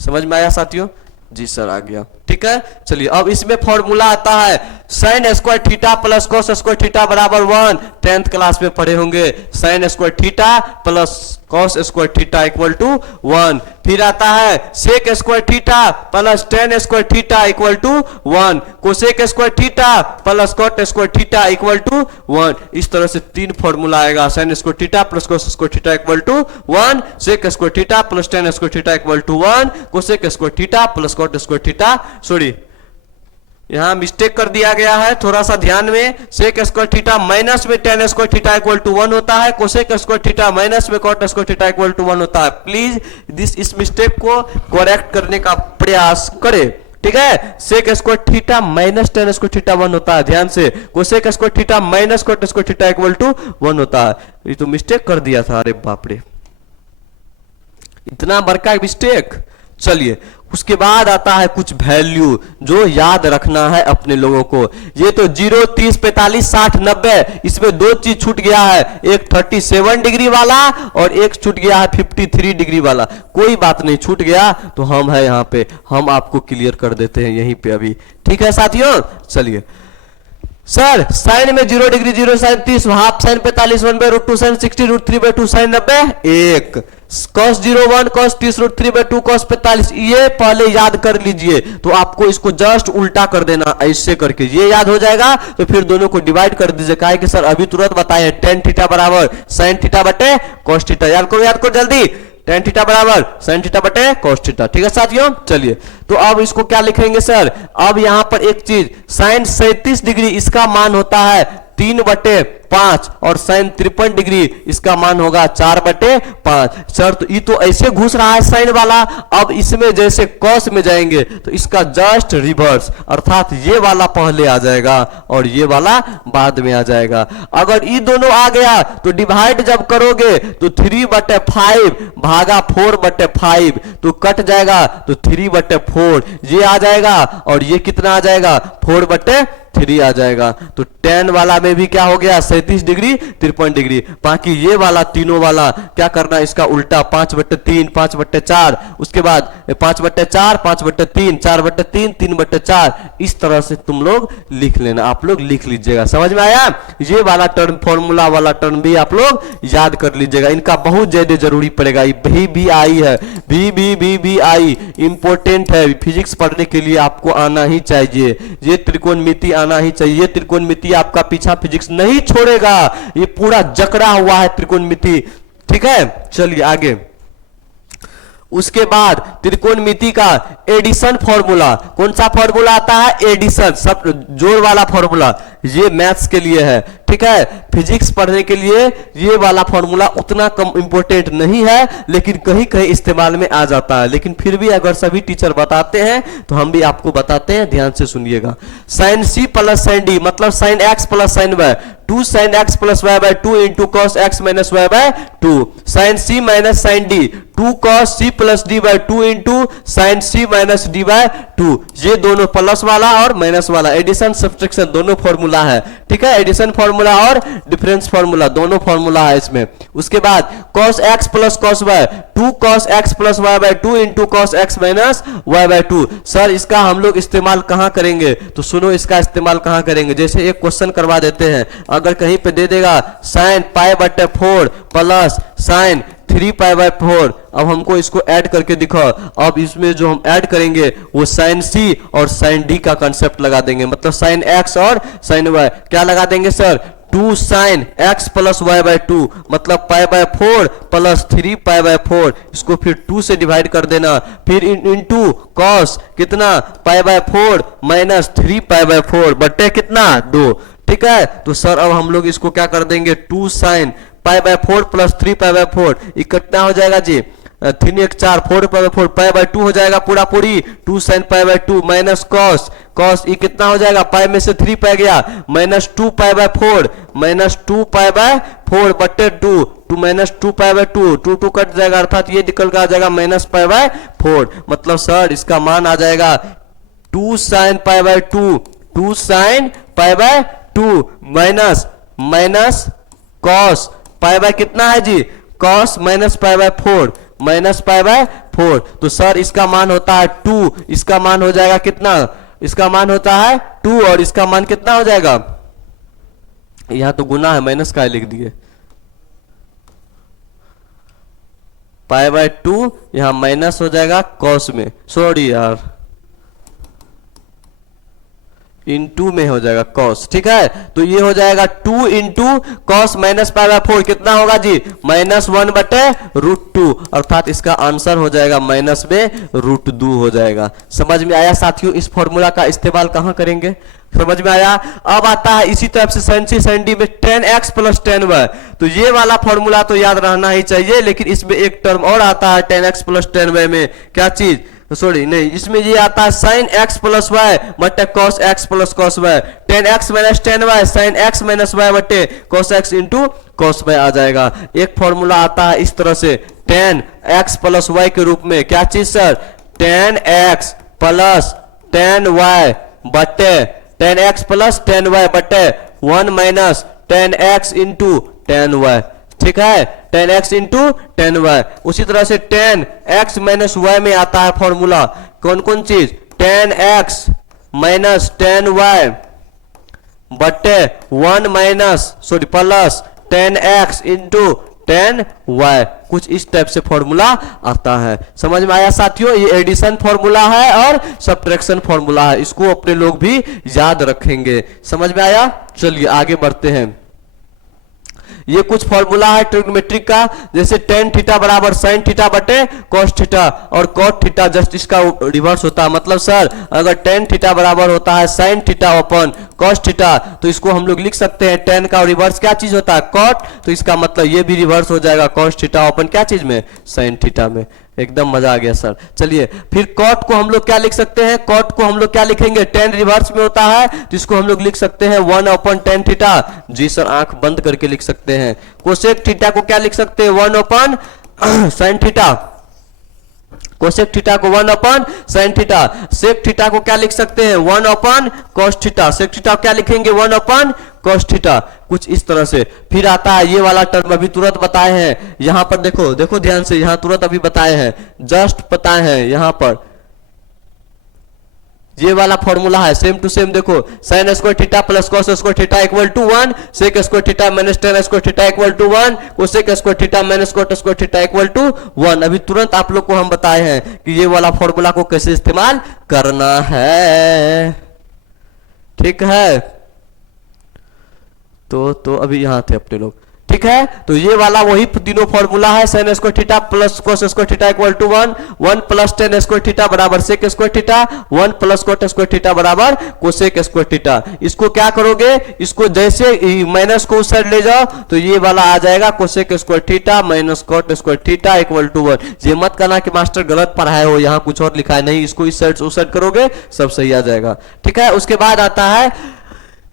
समझ में आया साथियों? जी सर आ गया। ठीक है, चलिए अब इसमें फॉर्मूला आता है sine square theta plus cos square theta बराबर 1। 10th क्लास में पढ़े होंगे sine square theta plus cos square theta equal to 1। फिर आता है sec square theta plus tan square theta equal to 1, cosec square theta plus cot square theta equal to 1। इस तरह से 3 फॉर्मूला आएगा, sine square theta plus cos square theta equal to 1, sec square theta plus tan square theta equal to 1, cosec square theta plus cot square theta यहाँ mistake कर दिया गया है, थोड़ा सा ध्यान में। सेक स्क्वायर थीटा माइनस में tan square theta equal to 1 होता है, कोसेक स्क्वायर थीटा माइनस में cot square theta equal to 1 होता है। प्लीज इस मिस्टेक को करेक्ट करने का प्रयास करें, ठीक है। Sec square theta minus tan square theta 1 होता है, ध्यान से। Cosec square theta minus cot square theta equal to 1 होता है। ये तो मिस्टेक कर दिया था, अरे बाप रे, इतना बड़का मिस्टेक। चलिए, उसके बाद आता है कुछ वैल्यू जो याद रखना है अपने लोगों को। ये तो 0, 30, 45, 60, 90, इसमें दो चीज छूट गया है, एक 37 डिग्री वाला और एक छूट गया है 53 डिग्री वाला। कोई बात नहीं, छूट गया तो हम है यहाँ पे, हम आपको क्लियर कर देते हैं यहीं पे अभी, ठीक है साथियों। चलिए सर, साइन में 0 degree 0 sine 30, half sine 45, 1/√2 sine 60, √3/2 sine 90, 1 cos 0 1 cos 30 √3/2 cos 45। ये पहले याद कर लीजिए, तो आपको इसको जस्ट उल्टा कर देना, ऐसे करके ये याद हो जाएगा। तो फिर दोनों को डिवाइड कर दीजिए, काहे कि सर अभी तुरंत बताए tan थीटा बराबर sin थीटा बटे cos थीटा। याद करो जल्दी, tan थीटा बराबर sin थीटा बटे cos थीटा, ठीक है साथियों। चलिए, तो अब इसको क्या लिखेंगे सर, अब यहां पर एक चीज, sin 37 डिग्री इसका मान होता है 3/5 और sin 53 डिग्री इसका मान होगा 4/5। सर तो ये तो ऐसे घुस रहा है साइन वाला, अब इसमें जैसे cos में जाएंगे तो इसका जस्ट रिवर्स, अर्थात ये वाला पहले आ जाएगा और ये वाला बाद में आ जाएगा। अगर ये दोनों आ गया तो डिवाइड जब करोगे तो 3/5 भागा 4/5 तो कट जाएगा, तो 3/4 ये आ जाएगा और ये कितना आ जाएगा 4/3 आ जाएगा। तो tan वाला में भी क्या हो गया 37 डिग्री 53 डिग्री। बाकी ये वाला तीनों वाला क्या करना, इसका उल्टा 5/3 5/4, उसके बाद 5/4 5/3 4/3 3/4, इस तरह से तुम लोग लिख लेना, आप लोग लिख लीजिएगा। समझ में आया? ये वाला टर्म, फॉर्मूला वाला टर्म भी आप लोग याद कर लीजिएगा, इनका बहुत ज्यादा जरूरी पड़ेगा। भी आई है, भी आई इंपॉर्टेंट है, फिजिक्स पढ़ने के लिए आपको आना ही चाहिए, ये त्रिकोणमिति आना ही चाहिए। त्रिकोणमिति आपका पीछा फिजिक्स नहीं छोड़ेगा, ये पूरा जकड़ा हुआ है त्रिकोणमिति, ठीक है। चलिए आगे, उसके बाद त्रिकोणमिति का एडिशन फॉर्मूला, कौन सा फॉर्मूला आता है, एडिशन, सब जोड़ वाला फॉर्मूला, ये मैथ्स के लिए है, ठीक है। फिजिक्स पढ़ने के लिए ये वाला फॉर्मूला उतना कम इंपॉर्टेंट नहीं है, लेकिन कहीं कहीं इस्तेमाल में आ जाता है। लेकिन फिर भी अगर सभी टीचर बताते हैं तो हम भी आपको बताते हैं, ध्यान से सुनिएगा। sin c plus sin d मतलब sin x plus sin y, 2 sin x plus y/2 into cos x minus y/2, sin c minus sin d 2 cos c plus d/2 into sin c minus d/2। ये दोनों plus वाला और minus वाला addition subtraction दोनों formula है, ठीक है। Addition formula और डिफरेंस फॉर्मूला दोनों फॉर्मूला है इसमें। उसके बाद cos x plus cos y 2 cos x plus y/2 into cos x minus y/2। Sir इसका हम लोग इस्तेमाल कहां करेंगे, तो सुनो इसका इस्तेमाल कहां करेंगे। जैसे एक क्वेश्चन करवा देते हैं, अगर कहीं पे दे देगा sin π/4 प्लस sin 3π/4, अब हमको इसको ऐड करके दिखाओ। अब इसमें जो हम ऐड करेंगे वो sin c और sin d का कंसेप्ट लगा देंगे, मतलब sin x और sin y क्या लगा देंगे sir, 2 sin x plus y/2 मतलब π/4 प्लस 3π/4, इसको फिर 2 से डिवाइड कर देना, फिर इंटू cos कितना π/4 माइनस 3π/4 बटे कितना 2, ठीक है। तो सर अब हम लोग इसको क्या कर देंगे, 2 sin π/4 प्लस 3π/4 इकट्ठा हो जाएगा जी, 3 1 4 4π/4 π/2 हो जाएगा पूरा पूरी, 2 sin π/2 माइनस cos ये कितना हो जाएगा, पाई में से 3 पै गया माइनस 2 π/4 माइनस 2 π/4 बटे 2 माइनस 2 π/2 2 कट जाएगा, अर्थात ये निकल कर आ जाएगा माइनस π/4। मतलब सर इसका मान आ जाएगा 2 sin π/2 2 sin π/2 माइनस cos π/ कितना है जी, cos माइनस π/4 माइनस π/4। तो सर इसका मान होता है 2, इसका मान हो जाएगा कितना, इसका मान होता है 2 और इसका मान कितना हो जाएगा, यहां तो गुना है माइनस का लिख दिए, π/2 यहां माइनस हो जाएगा cos में, सॉरी यार इंटू में हो जाएगा कॉस, ठीक है। तो ये हो जाएगा 2 into cos minus pi by 4 कितना होगा जी, -1/√2, अर्थात इसका आंसर हो जाएगा -√2 हो जाएगा। समझ में आया साथियों, इस फॉर्मूला का इस्तेमाल कहां करेंगे, समझ में आया। अब आता है इसी तरह से sin C sin D में 10x + 10y, तो ये वाला फॉर्मूला तो याद रहना ही चाहिए, लेकिन इसमें एक टर्म और आता है 10x + 10y में, क्या चीज, सॉरी नहीं, इसमें ये आता है sin x + y बटे cos x + cos y, 10x - 10y sin x - y बटे cos x into cos y आ जाएगा। एक फॉर्मूला आता है इस तरह से 10x + y के रूप में, क्या चीज सर, 10x + 10y बटे 10x + 10y बटे 1 - 10x इंटू 10y, ठीक है, 10x इंटू 10y। उसी तरह से 10x - y में आता है फॉर्मूला, कौन कौन चीज, 10x - 10y बटे 1 प्लस 10x इंटू 10y, कुछ इस टाइप से फॉर्मूला आता है। समझ में आया साथियों, ये एडिशन फॉर्मूला है और सब्ट्रैक्शन फॉर्मूला है, इसको अपने लोग भी याद रखेंगे। समझ में आया, चलिए आगे बढ़ते हैं। ये कुछ फॉर्मूला है ट्रिग्नोमेट्रिक का, जैसे tan थीटा बराबर sin थीटा बटे cos थीटा, और cot थीटा जस्ट इसका रिवर्स होता है। मतलब सर अगर tan थीटा बराबर होता है sin थीटा अपन cos थीटा, तो इसको हम लोग लिख सकते हैं tan का रिवर्स क्या चीज होता है, cot, तो इसका मतलब ये भी रिवर्स हो जाएगा cos थीटा अपन क्या चीज में, sin थीटा में। एकदम मजा आ गया सर। चलिए फिर cot को हम लोग क्या लिख सकते हैं, cot को हम लोग क्या लिखेंगे, tan रिवर्स में होता है, तो इसको हम लोग लिख सकते हैं 1/tan थीटा, जी सर आंख बंद करके लिख सकते हैं। कोसेक थीटा को क्या लिख सकते हैं, 1/sin थीटा, कोसेक थीटा को 1/sin थीटा। सेक थीटा को क्या लिख सकते हैं, 1/cos थीटा, सेक थीटा क्या लिखेंगे, 1/cos थीटा, कुछ इस तरह से। फिर आता है ये वाला टर्म, अभी तुरंत बताए हैं, यहां पर देखो देखो ध्यान से, यहां तुरंत अभी बताए हैं, जस्ट बताए हैं यहां पर, ये वाला फॉर्मूला है सेम टू सेम। देखो sin square theta plus cos square theta equal to 1, sec square theta minus tan square theta equal to 1, cosec square theta minus cot square theta equal to 1। अभी तुरंत आप लोग को हम बताए हैं कि ये वाला फॉर्मूला को कैसे इस्तेमाल करना है, ठीक है। तो अभी यहां थे अपने लोग, ठीक है। तो ये वाला वही तीनों फॉर्मूला है, sin square theta plus cos square theta equal to 1, 1 plus tan square theta बराबर sec square theta, 1 plus cot square theta बराबर cosec स्क्वायर थीटा। इसको क्या करोगे, इसको जैसे माइनस को उस साइड ले जाओ तो ये वाला आ जाएगा cosec square theta minus cot square theta equal to 1। ये मत करना कि मास्टर गलत पढ़ाए हो, यहाँ कुछ और लिखा है, नहीं, इसको इस साइड से उस साइड करोगे सब सही आ जाएगा, ठीक है। उसके बाद आता है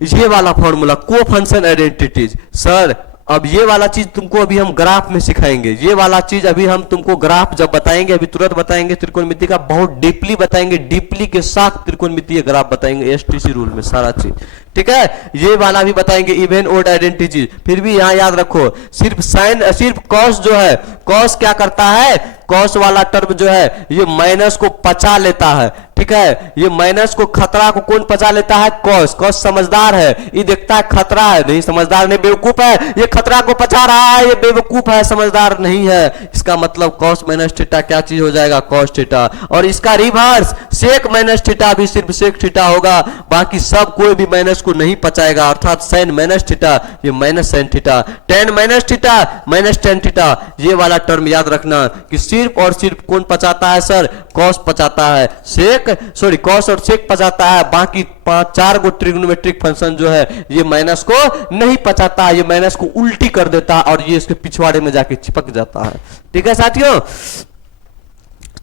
ये वाला फॉर्मूला, को फंक्शन आइडेंटिटीज। सर अब ये वाला चीज तुमको अभी हम ग्राफ में सिखाएंगे, ये वाला चीज अभी हम तुमको ग्राफ जब बताएंगे, अभी तुरंत बताएंगे, त्रिकोणमिति का बहुत डीपली बताएंगे, डीपली के साथ त्रिकोणमितीय ग्राफ बताएंगे एसटीसी रूल में सारा चीज, ठीक है। ये वाला भी बताएंगे इवन ओड आइडेंटिटी। फिर भी यहाँ याद रखो, सिर्फ साइन, सिर्फ कॉस जो है, कॉस क्या करता है, कॉस वाला टर्म जो है ये माइनस को पचा लेता है, ठीक है। ये माइनस को, खतरा को कौन पचा लेता है, कॉस। कॉस समझदार है, ये देखता है खतरा है, नहीं समझदार नहीं, बेवकूफ है, ये खतरा को पचा रहा है, ये बेवकूफ है, समझदार नहीं है। इसका मतलब कॉस माइनस थीटा क्या चीज हो जाएगा, कॉस थीटा। और इसका रिवर्स सेक माइनस थीटा भी सिर्फ सेक थीटा होगा, बाकी सब कोई भी माइनस को नहीं पचाएगा, अर्थात साइन माइनस थीटा ये minus sine theta, ten minus theta minus tan theta. ये वाला टर्म याद रखना कि सिर्फ और सिर्फ कौन पचाता है सर, कॉस पचाता है, सेक सॉरी कॉस और सेक पचाता है, बाकी 5-4 गो ट्रिग्नोमेट्रिक फंक्शन जो है ये माइनस को नहीं पचाता है, ये माइनस को उल्टी कर देता है और ये इसके पिछवाड़े में जाके चिपक जाता है, ठीक है साथियों।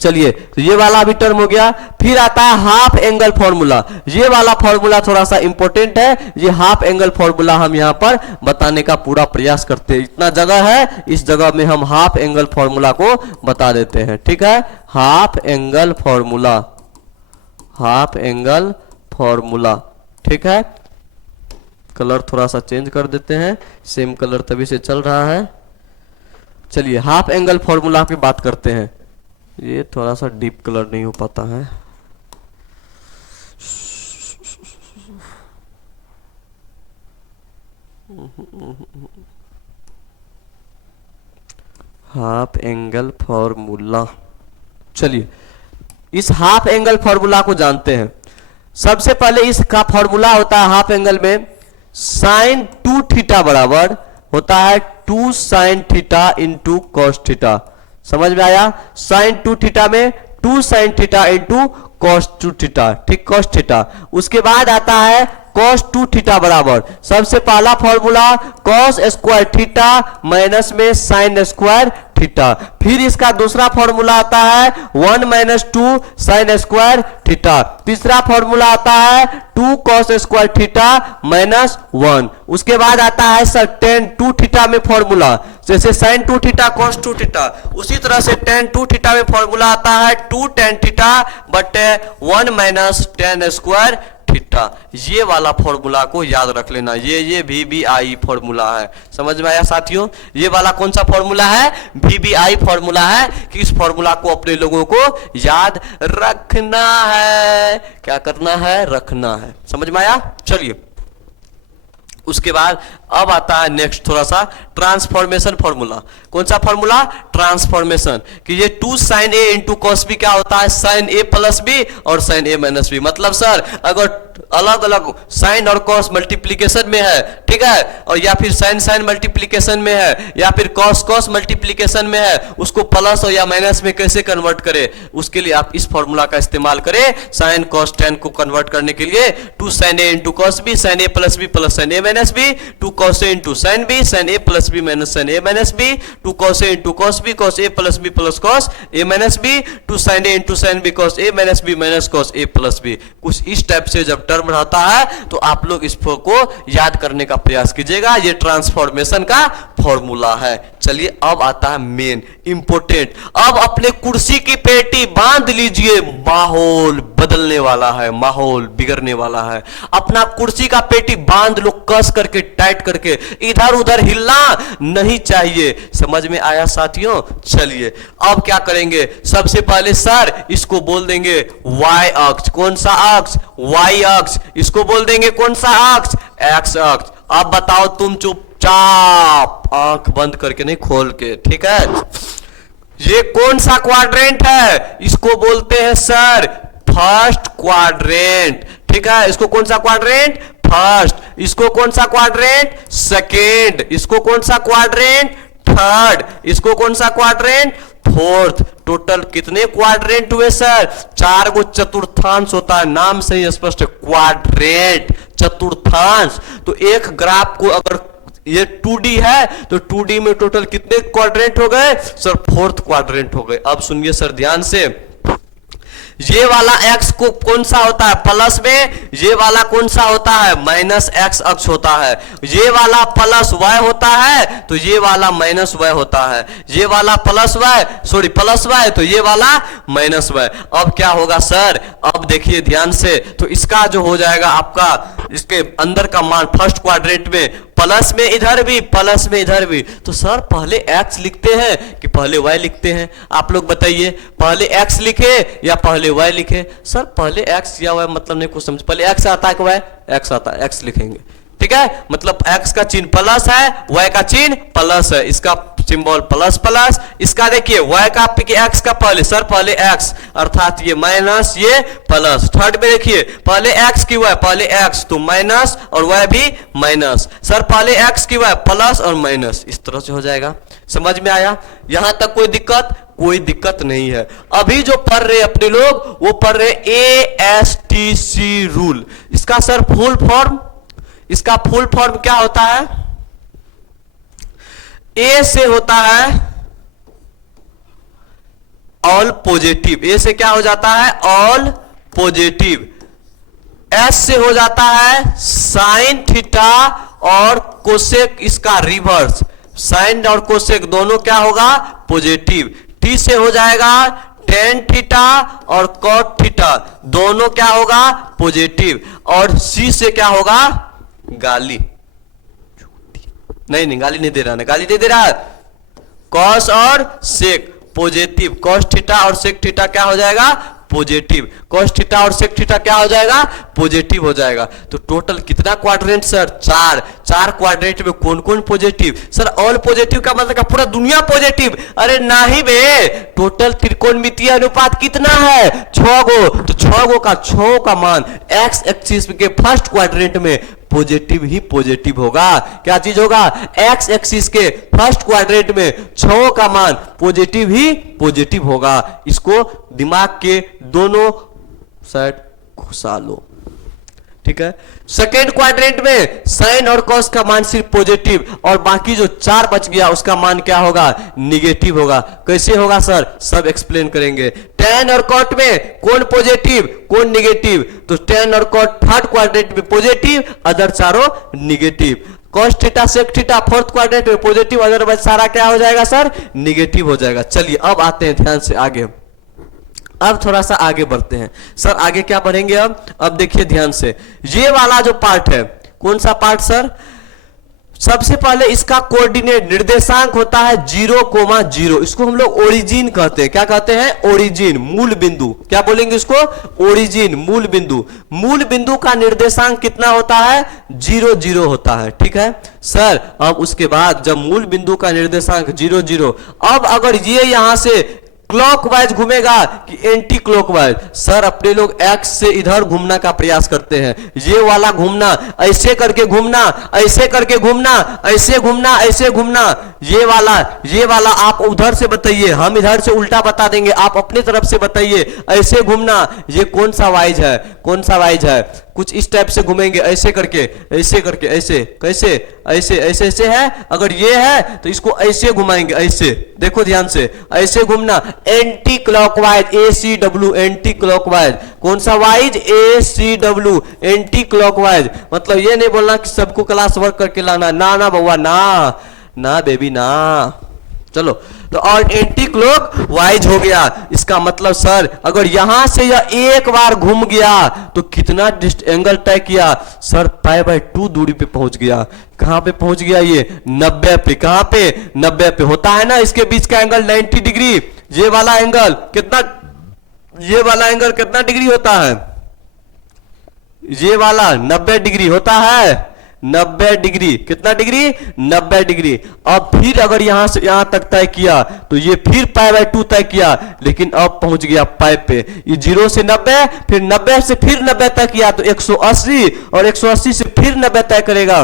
चलिए तो ये वाला भी टर्म हो गया। फिर आता है हाफ एंगल फॉर्मूला। ये वाला फॉर्मूला थोड़ा सा इंपॉर्टेंट है, ये हाफ एंगल फॉर्मूला हम यहां पर बताने का पूरा प्रयास करते हैं। इतना जगह है, इस जगह में हम हाफ एंगल फॉर्मूला को बता देते हैं, ठीक है। Half angle formula, half angle formula, ठीक है। कलर थोड़ा सा चेंज कर देते हैं, सेम कलर तभी से चल रहा है। चलिए हाफ एंगल फॉर्मूला की बात करते हैं। ये थोड़ा सा डीप कलर नहीं हो पाता है, हाफ एंगल फॉर्मूला। चलिए इस हाफ एंगल फॉर्मूला को जानते हैं। सबसे पहले इसका फॉर्मूला होता है हाफ एंगल में साइन 2 थीटा बराबर होता है 2 sine theta into cos theta. समझ में आया? साइन 2 थीटा में 2 sine theta into cos 2 theta, ठीक, कॉस थीटा। उसके बाद आता है cos 2 थीटा बराबर, सबसे पहला formula cos square theta minus में साइन स्क्वायर थीटा। फिर इसका दूसरा फॉर्मूला आता है 1 माइनस 2 साइन स्क्वायर थीटा। तीसरा फॉर्मूला आता है 2 cos स्क्वायर थीटा माइनस 1। उसके बाद आता है सर tan 2 थीटा में फॉर्मूला, जैसे साइन 2 थीटा cos 2 थीटा, उसी तरह से tan 2 थीटा में फॉर्मूला आता है 2 tan थीटा बटे 1 माइनस tan स्क्वायर थीटा। ये वाला फॉर्मूला को याद रख लेना, ये VBI फॉर्मूला है। समझ में आया साथियों? ये वाला कौन सा फॉर्मूला है? VBI फॉर्मूला है कि इस फॉर्मूला को अपने लोगों को याद रखना है। क्या करना है? रखना है। समझ में आया? चलिए, उसके बाद अब आता है नेक्स्ट थोड़ा सा ट्रांसफॉर्मेशन फॉर्मूला। कौन सा फॉर्मूला? ट्रांसफॉर्मेशन, कि ये 2 साइन ए इंटू कॉस बी क्या होता है? साइन ए प्लस बी और साइन ए माइनस बी। मतलब सर अगर अलग अलग साइन और कॉस मल्टीप्लीकेशन में है, ठीक है, और या फिर साइन साइन मल्टीप्लीकेशन में है, या फिर कॉस कॉस मल्टीप्लीकेशन में है, उसको प्लस और या माइनस में कैसे कन्वर्ट करें, उसके लिए आप इस फॉर्मूला का इस्तेमाल करें। साइन कॉस टेन को कन्वर्ट करने के लिए 2 sign A into cos B, sign A plus b plus sign A minus B, 2 cos A into sine B, sign A plus B minus sign A minus B, 2 cos A into cos B, cos A plus b plus cos A minus B, 2 sign A into sine B cos A minus B minus cos A plus b. कुछ इस type से जब term रहता है तो आप लोग इस को याद करने का प्रयास कीजिएगा। ये ट्रांसफॉर्मेशन का फॉर्मूला है। चलिए अब आता है मेन इंपोर्टेंट। अब अपने कुर्सी की पेटी बांध लीजिए, माहौल बदलने वाला है, माहौल बिगड़ने वाला है। अपना कुर्सी का पेटी बांध लो, कस करके, टाइट करके, इधर उधर हिलना नहीं चाहिए। समझ में आया साथियों? चलिए अब क्या करेंगे? सबसे पहले सर इसको बोल देंगे y अक्ष। कौन सा अक्ष? y अक्ष। इसको बोल देंगे कौन सा अक्ष? x अक्ष। अब बताओ तुम चुपचाप, आंख बंद करके नहीं, खोल के, ठीक है? ये कौन सा क्वाड्रेंट है? इसको बोलते हैं सर फर्स्ट क्वाड्रेंट, ठीक है? इसको कौन सा क्वाड्रेंट? फर्स्ट। इसको कौन सा क्वाड्रेंट? सेकेंड। इसको कौन सा क्वाड्रेंट? थर्ड। इसको कौन सा क्वाड्रेंट? फोर्थ। टोटल कितने क्वाड्रेंट हुए सर? 4 गो चतुर्थांश होता है, नाम से ही स्पष्ट है, क्वाड्रेंट, चतुर्थांश। तो एक ग्राफ को अगर ये 2D है तो 2D में टोटल कितने क्वाड्रेंट हो गए सर? 4th क्वाड्रेंट हो गए। अब सुनिए सर ध्यान से, ये वाला x को कौन सा होता है? प्लस में। ये वाला कौन सा होता है? माइनस x अक्ष होता है। ये वाला प्लस y होता है तो ये वाला माइनस y होता है। ये वाला प्लस y तो ये वाला माइनस y। अब क्या होगा सर? अब देखिए ध्यान से, तो इसका जो हो जाएगा आपका, इसके अंदर का मान फर्स्ट क्वाड्रेंट में प्लस में इधर भी, प्लस में इधर भी। तो सर पहले x लिखते हैं कि पहले y लिखते हैं? आप लोग बताइए, पहले x लिखे या पहले y लिखे? सर पहले x या y मतलब नहीं कुछ समझ, पहले x आता है कि y? x आता है, x लिखेंगे, ठीक है? मतलब x का चिन्ह प्लस है, y का चिन्ह प्लस है, इसका सिंबल प्लस प्लस। इसका देखिए y का x का पहले सर पहले x, अर्थात ये माइनस ये प्लस। थर्ड में देखिए पहले x की y, पहले x तो माइनस और y भी माइनस। सर पहले x की y प्लस और माइनस, इस तरह से हो जाएगा। समझ में आया? यहां तक कोई दिक्कत? कोई दिक्कत नहीं है। अभी जो पढ़ रहे अपने लोग वो पढ़ रहे ASTC रूल। इसका सर फुल फॉर्म, इसका फुल फॉर्म क्या होता है? ए से होता है ऑल पॉजिटिव, ए से क्या हो जाता है? All positive. एस से हो जाता है साइन थीटा और कोसेक, इसका रिवर्स, साइन और कोसेक दोनों क्या होगा? पॉजिटिव। टी से हो जाएगा टेन थीटा और कॉट थीटा, दोनों क्या होगा? पॉजिटिव। और सी से क्या होगा? गाली नहीं, गाली नहीं दे रहा ना, गाली नहीं दे रहा। कॉस और सेक पॉजिटिव, कॉस थीटा और सेक थीटा क्या हो जाएगा? पॉजिटिव, cos थीटा और sec थीटा क्या हो जाएगा, पॉजिटिव हो जाएगा। तो टोटल कितना क्वाड्रेंट सर, चार क्वाड्रेंट में कौन कौन पॉजिटिव, सर ऑल पॉजिटिव का मतलब क्या पूरा दुनिया पॉजिटिव, अरे नहीं बे, टोटल त्रिकोणमितीय अनुपात कितना है, 6 गो, तो 6 का मान एक्स एक्सिस के फर्स्ट क्वाड्रेंट में पॉजिटिव ही पॉजिटिव होगा। क्या चीज होगा, एक्स एक्सिस के फर्स्ट क्वाड्रेंट में 6 का मान पॉजिटिव ही पॉजिटिव होगा। इसको दिमाग के दोनों साइड घुसा लो, ठीक है। सेकेंड क्वाड्रेंट में साइन और कॉस का मान सिर्फ पॉजिटिव और बाकी जो 4 बच गया उसका मान क्या होगा, निगेटिव होगा। कैसे होगा सर, सब एक्सप्लेन करेंगे। टेन और कॉट में कौन पॉजिटिव कौन निगेटिव, तो टेन और कॉट थर्ड क्वाड्रेंट में पॉजिटिव, अदर चारों निगेटिव। Cos theta sec theta fourth quadrant में पॉजिटिव, अदरवाइज सारा क्या हो जाएगा सर, निगेटिव हो जाएगा। चलिए अब आते हैं ध्यान से आगे, अब थोड़ा सा आगे बढ़ते हैं। सर आगे क्या बढ़ेंगे अब देखिए ध्यान से, ये वाला जो पार्ट है, कौन सा पार्ट सर, सबसे पहले इसका कोऑर्डिनेट निर्देशांक होता है 0,0। इसको हम लोग ओरिजिन कहते हैं। क्या कहते हैं, ओरिजिन, मूल बिंदु। क्या बोलेंगे इसको, ओरिजिन, मूल बिंदु। मूल बिंदु का निर्देशांक कितना होता है, 0,0 होता है, ठीक है सर। अब उसके बाद जब मूल बिंदु का निर्देशांक 0,0, अब अगर ये यहां से क्लॉकवाइज घूमेगा कि एंटी क्लॉकवाइज, सर अपने लोग एक्स से इधर घूमना का प्रयास करते हैं, ये वाला घूमना, ऐसे करके घूमना, ऐसे करके घूमना, ऐसे घूमना, ऐसे घूमना, ये वाला आप उधर से बताइए, हम इधर से उल्टा बता देंगे, आप अपने तरफ से बताइए, ऐसे घूमना, ये कौन सा वाइज है, कौन सा वाइज है, कुछ इस टाइप से घूमेंगे, ऐसे करके, ऐसे करके, ऐसे कैसे, ऐसे ऐसे ऐसे है, अगर ये है तो इसको ऐसे घुमाएंगे, ऐसे देखो ध्यान से, ऐसे घूमना, anti clockwise, ACW, anti clockwise. कौन सा वाइज, ACW, एंटी क्लॉकवाइज। मतलब ये नहीं बोलना कि सबको क्लास वर्क करके लाना, ना ना बउआ, ना बेबी ना। चलो तो और एंटी क्लॉक वाइज हो गया। इसका मतलब सर अगर यहां से यह एक बार घूम गया तो कितना एंगल तय किया सर, π/2 दूरी पे पहुंच गया। कहां पे पहुंच गया, ये 90 पे। कहां पे, 90 पे। होता है ना इसके बीच का एंगल 90 डिग्री। ये वाला एंगल कितना, ये वाला एंगल कितना डिग्री होता है, ये वाला 90 डिग्री होता है, 90 डिग्री। कितना डिग्री, 90 डिग्री। अब फिर अगर यहां से यहां तक तय किया तो ये फिर π/2 तय किया, लेकिन अब पहुंच गया π पे। ये 0 से 90, फिर 90 से फिर 90 तय किया तो 180, और 180 से फिर 90 तय करेगा,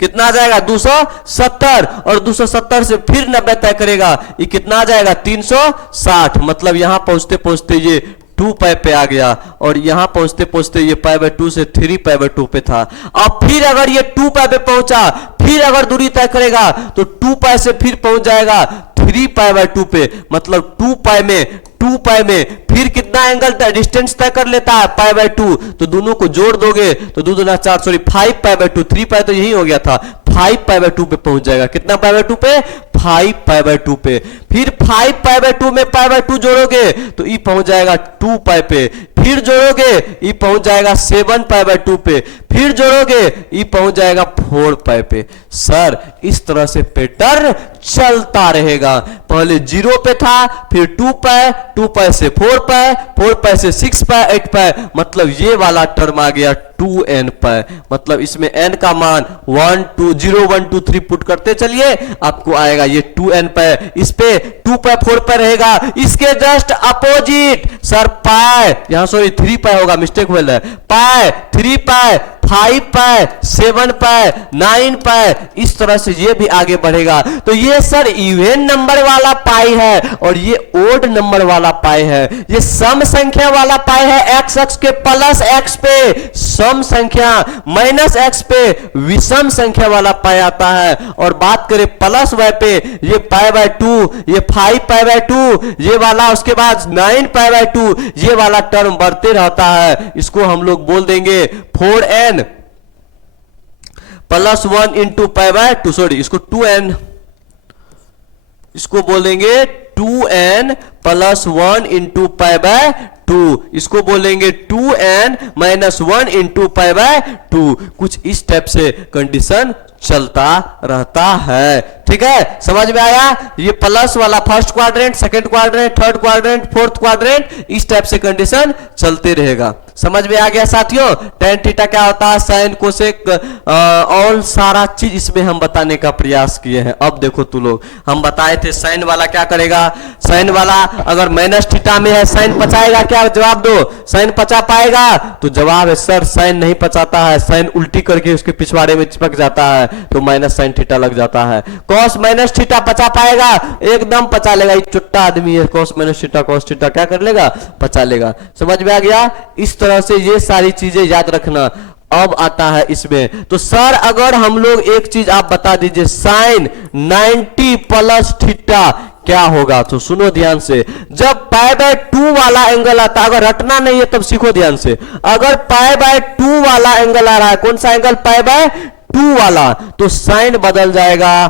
कितना आ जाएगा, 270, और 270 से फिर 90 तय करेगा, ये कितना आ जाएगा, 360। मतलब यहां पहुंचते पहुंचते ये 2π पे आ गया, और यहां पहुंचते पहुंचते ये π/2 से 3π/2 पे था। अब फिर अगर ये 2π पे पहुंचा, फिर अगर दूरी तय करेगा तो 2π से फिर पहुंच जाएगा 3π/2 पे। मतलब 2π में फिर कितना एंगल डिस्टेंस तय कर लेता है, π/2। तो दोनों को जोड़ दोगे तो 2 दूना 4, सॉरी 5π/2, 3π तो यही हो गया था, 5π/2 पे पहुंच जाएगा। कितना π/2 पे, 5π/2 पे। फिर 5π/2 में π/2 जोड़ोगे तो ये पहुंच जाएगा 2π पे। फिर जोड़ोगे ये पहुंच जाएगा 7π/2 पे। फिर जोड़ोगे ये पहुंच जाएगा 4π पे। सर इस तरह से पैटर्न चलता रहेगा। पहले 0 पे था, फिर 2π, 2π से 4π, 4π से 6π, 8π। मतलब ये वाला टर्म आ गया 2n π। मतलब इसमें n का मान 1 2 0 1 2 3 पुट करते चलिए, आपको आएगा ये 2n π। इस पे 2π 4π रहेगा, इसके जस्ट अपोजिट सर पाई, यहां सॉरी 3π होगा, मिस्टेक हुआ है, पाई 3π 5π 7π 9π। इस तरह से ये भी आगे बढ़ेगा। तो ये सर इवन नंबर वाला पाई है और ये ओड नंबर वाला पाई है। ये सम संख्या वाला पाई है, एक्स अक्ष के प्लस एक्स पे सम संख्या, माइनस एक्स पे विषम संख्या वाला पाई आता है। और बात करें प्लस वाई पे, ये π/2, ये 5π/2, ये वाला, उसके बाद 9π/2, ये वाला टर्म बढ़ते रहता है। इसको हम लोग बोल देंगे 4n प्लस 1 इंटू π/2, सॉरी इसको 2n, इसको बोलेंगे 2n प्लस 1 इंटू π/2, इसको बोलेंगे 2n माइनस 1 इंटू π/2। कुछ इस टाइप से कंडीशन चलता रहता है। ठीक है, समझ में आया? ये प्लस वाला first quadrant, second quadrant, third quadrant, fourth quadrant, इस टाइप से कंडीशन चलते रहेगा। समझ में आ गया साथियों? टेन थीटा क्या होता है, साइन कोसेक, और सारा चीज इसमें हम बताने का प्रयास किए हैं। अब देखो तू लोग, हम बताए थे साइन वाला क्या करेगा, साइन वाला अगर माइनस थीटा में है साइन पचाएगा क्या? जवाब दो, साइन पचा पाएगा? तो जवाब है सर साइन नहीं पचाता है, साइन उल्टी करके उसके पिछवाड़े में चिपक जाता है तो माइनस साइन थीटा लग जाता है। कॉस माइनस थीटा पचा पाएगा? एकदम पचा लेगा, एक चुट्टा आदमी है, cos minus theta cos theta क्या कर लेगा, पचा लेगा। समझ में आ गया? इस तरह से ये सारी चीजें याद रखना। अब आता है इसमें, तो सर अगर हम लोग एक चीज आप बता दीजिए, साइन 90 प्लस थीटा क्या होगा? तो सुनो ध्यान से, जब पाई बाय 2 वाला एंगल आता है, अगर रटना नहीं है तब सीखो ध्यान से, अगर पाई बाय 2 वाला एंगल आ रहा है, कौन सा एंगल? पाई बाय 2 वाला, तो साइन बदल जाएगा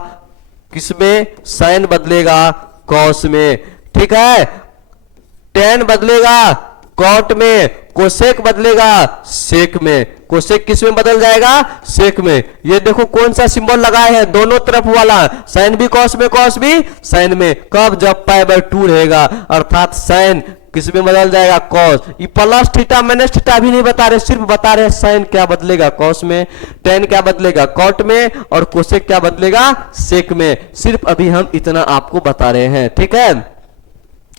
किसमें? साइन बदलेगा कॉस में। ठीक है, टेन बदलेगा कॉट में, कोसेक बदलेगा सेक में। कोसेक किस में बदल जाएगा? सेक में। ये देखो कौन सा सिंबल लगाए हैं, दोनों तरफ वाला, साइन भी कॉस में, कॉस भी साइन में। कब? जब पाई बाय 2 रहेगा, अर्थात साइन किस में बदल जाएगा? कॉस। ये प्लस थीटा माइनस थीटा भी नहीं बता रहे, सिर्फ बता रहे साइन क्या बदलेगा कॉस में, टेन क्या बदलेगा कॉट में, और कोसेक क्या बदलेगा सेक में। सिर्फ अभी हम इतना आपको बता रहे हैं। ठीक है,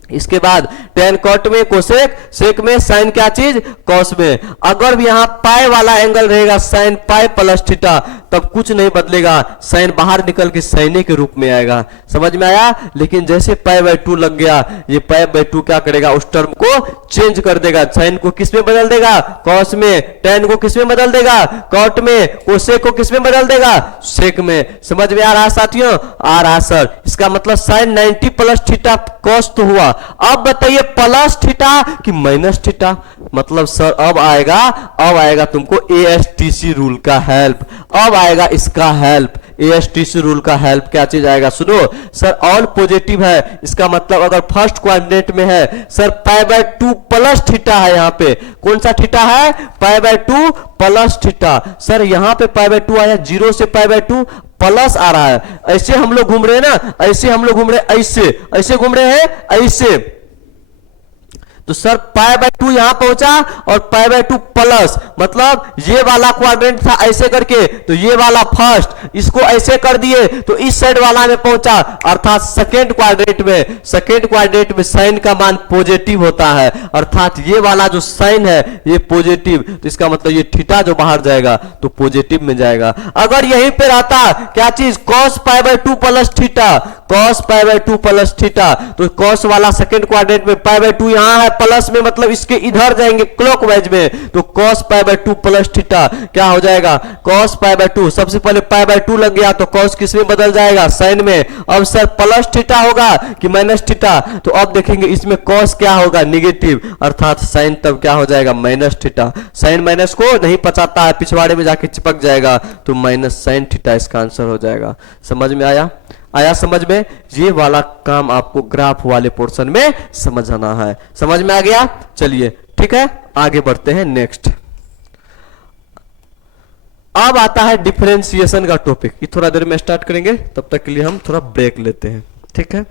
इसके बाद टेन कॉट में, कोसेक सेक में, साइन क्या चीज? कॉस में। अगर भी यहां पाई वाला एंगल रहेगा, साइन पाई प्लस थीटा, तब कुछ नहीं बदलेगा, साइन बाहर निकल के साइने के रूप में आएगा। समझ में आया? लेकिन जैसे पाई बाय 2 लग गया, ये पाई बाय 2 क्या करेगा? उस टर्म को चेंज कर देगा, साइन को किस में बदल देगा? कॉस में। टेन को किस में बदल देगा? कॉट में। कोसेक को किस में बदल देगा? सेक में। समझ में आ रहा साथियों? आ रहा सर। इसका मतलब साइन 90 प्लस थीटा कॉस तो हुआ, अब बताइए प्लस थीटा कि माइनस थीटा? मतलब सर अब आएगा तुमको एएसटीसी रूल का हेल्प, अब आएगा इसका हेल्प, एएसटीसी रूल का हेल्प। क्या चीज आएगा? सुनो सर, ऑल पॉजिटिव है, इसका मतलब अगर फर्स्ट क्वाड्रेंट में है sir pi by 2 plus theta है, यहां पे कौन सा थीटा है? Pi by 2 plus theta. Sir यहां पे पाई बाय 2 आया, 0 से पाई बाय 2 प्लस आ रहा है, ऐसे हम लोग घूम रहे हैं ना, ऐसे हम लोग घूम रहे हैं, ऐसे घूम रहे हैं, ऐसे। तो सर पाई बाय 2 यहां पहुंचा और पाई बाय 2 प्लस, मतलब ये वाला क्वाड्रेंट था ऐसे करके, तो ये वाला फर्स्ट, इसको ऐसे कर दिए तो इस साइड वाला में पहुंचा, अर्थात सेकेंड क्वाड्रेंट में साइन का मान पॉजिटिव होता है, अर्थात ये वाला जो साइन है ये पॉजिटिव, तो इसका मतलब ये थीटा जो बाहर जाएगा तो पॉजिटिव में जाएगा। अगर यहीं पे रहता क्या चीज? Cos pi by 2 plus theta, cos pi by 2 plus theta, तो कॉस वाला सेकेंड क्वाड्रेंट में पाई बाय 2 यहां है प्लस में, मतलब इसके इधर जाएंगे क्लॉकवाइज में, तो cos pi by 2 plus theta क्या हो जाएगा? cos पाई बाय 2, सबसे पहले पाई बाय 2 लग गया तो cos किस में बदल जाएगा? साइन में। अब सर प्लस थीटा होगा कि माइनस थीटा? तो अब देखेंगे इसमें cos क्या होगा? निगेटिव, अर्थात साइन तब क्या हो जाएगा? Minus theta. साइन माइनस को नहीं पचाता है, पिछवाड़े में जाके चिपक जाएगा, तो माइनस साइन थीटा इसका आंसर हो जाएगा। समझ में आया समझ में? ये वाला काम आपको ग्राफ वाले पोर्शन में समझना है। समझ में आ गया? चलिए ठीक है, आगे बढ़ते हैं नेक्स्ट। अब आता है डिफरेंशिएशन का टॉपिक, ये थोड़ा देर में स्टार्ट करेंगे, तब तक के लिए हम थोड़ा ब्रेक लेते हैं। ठीक है।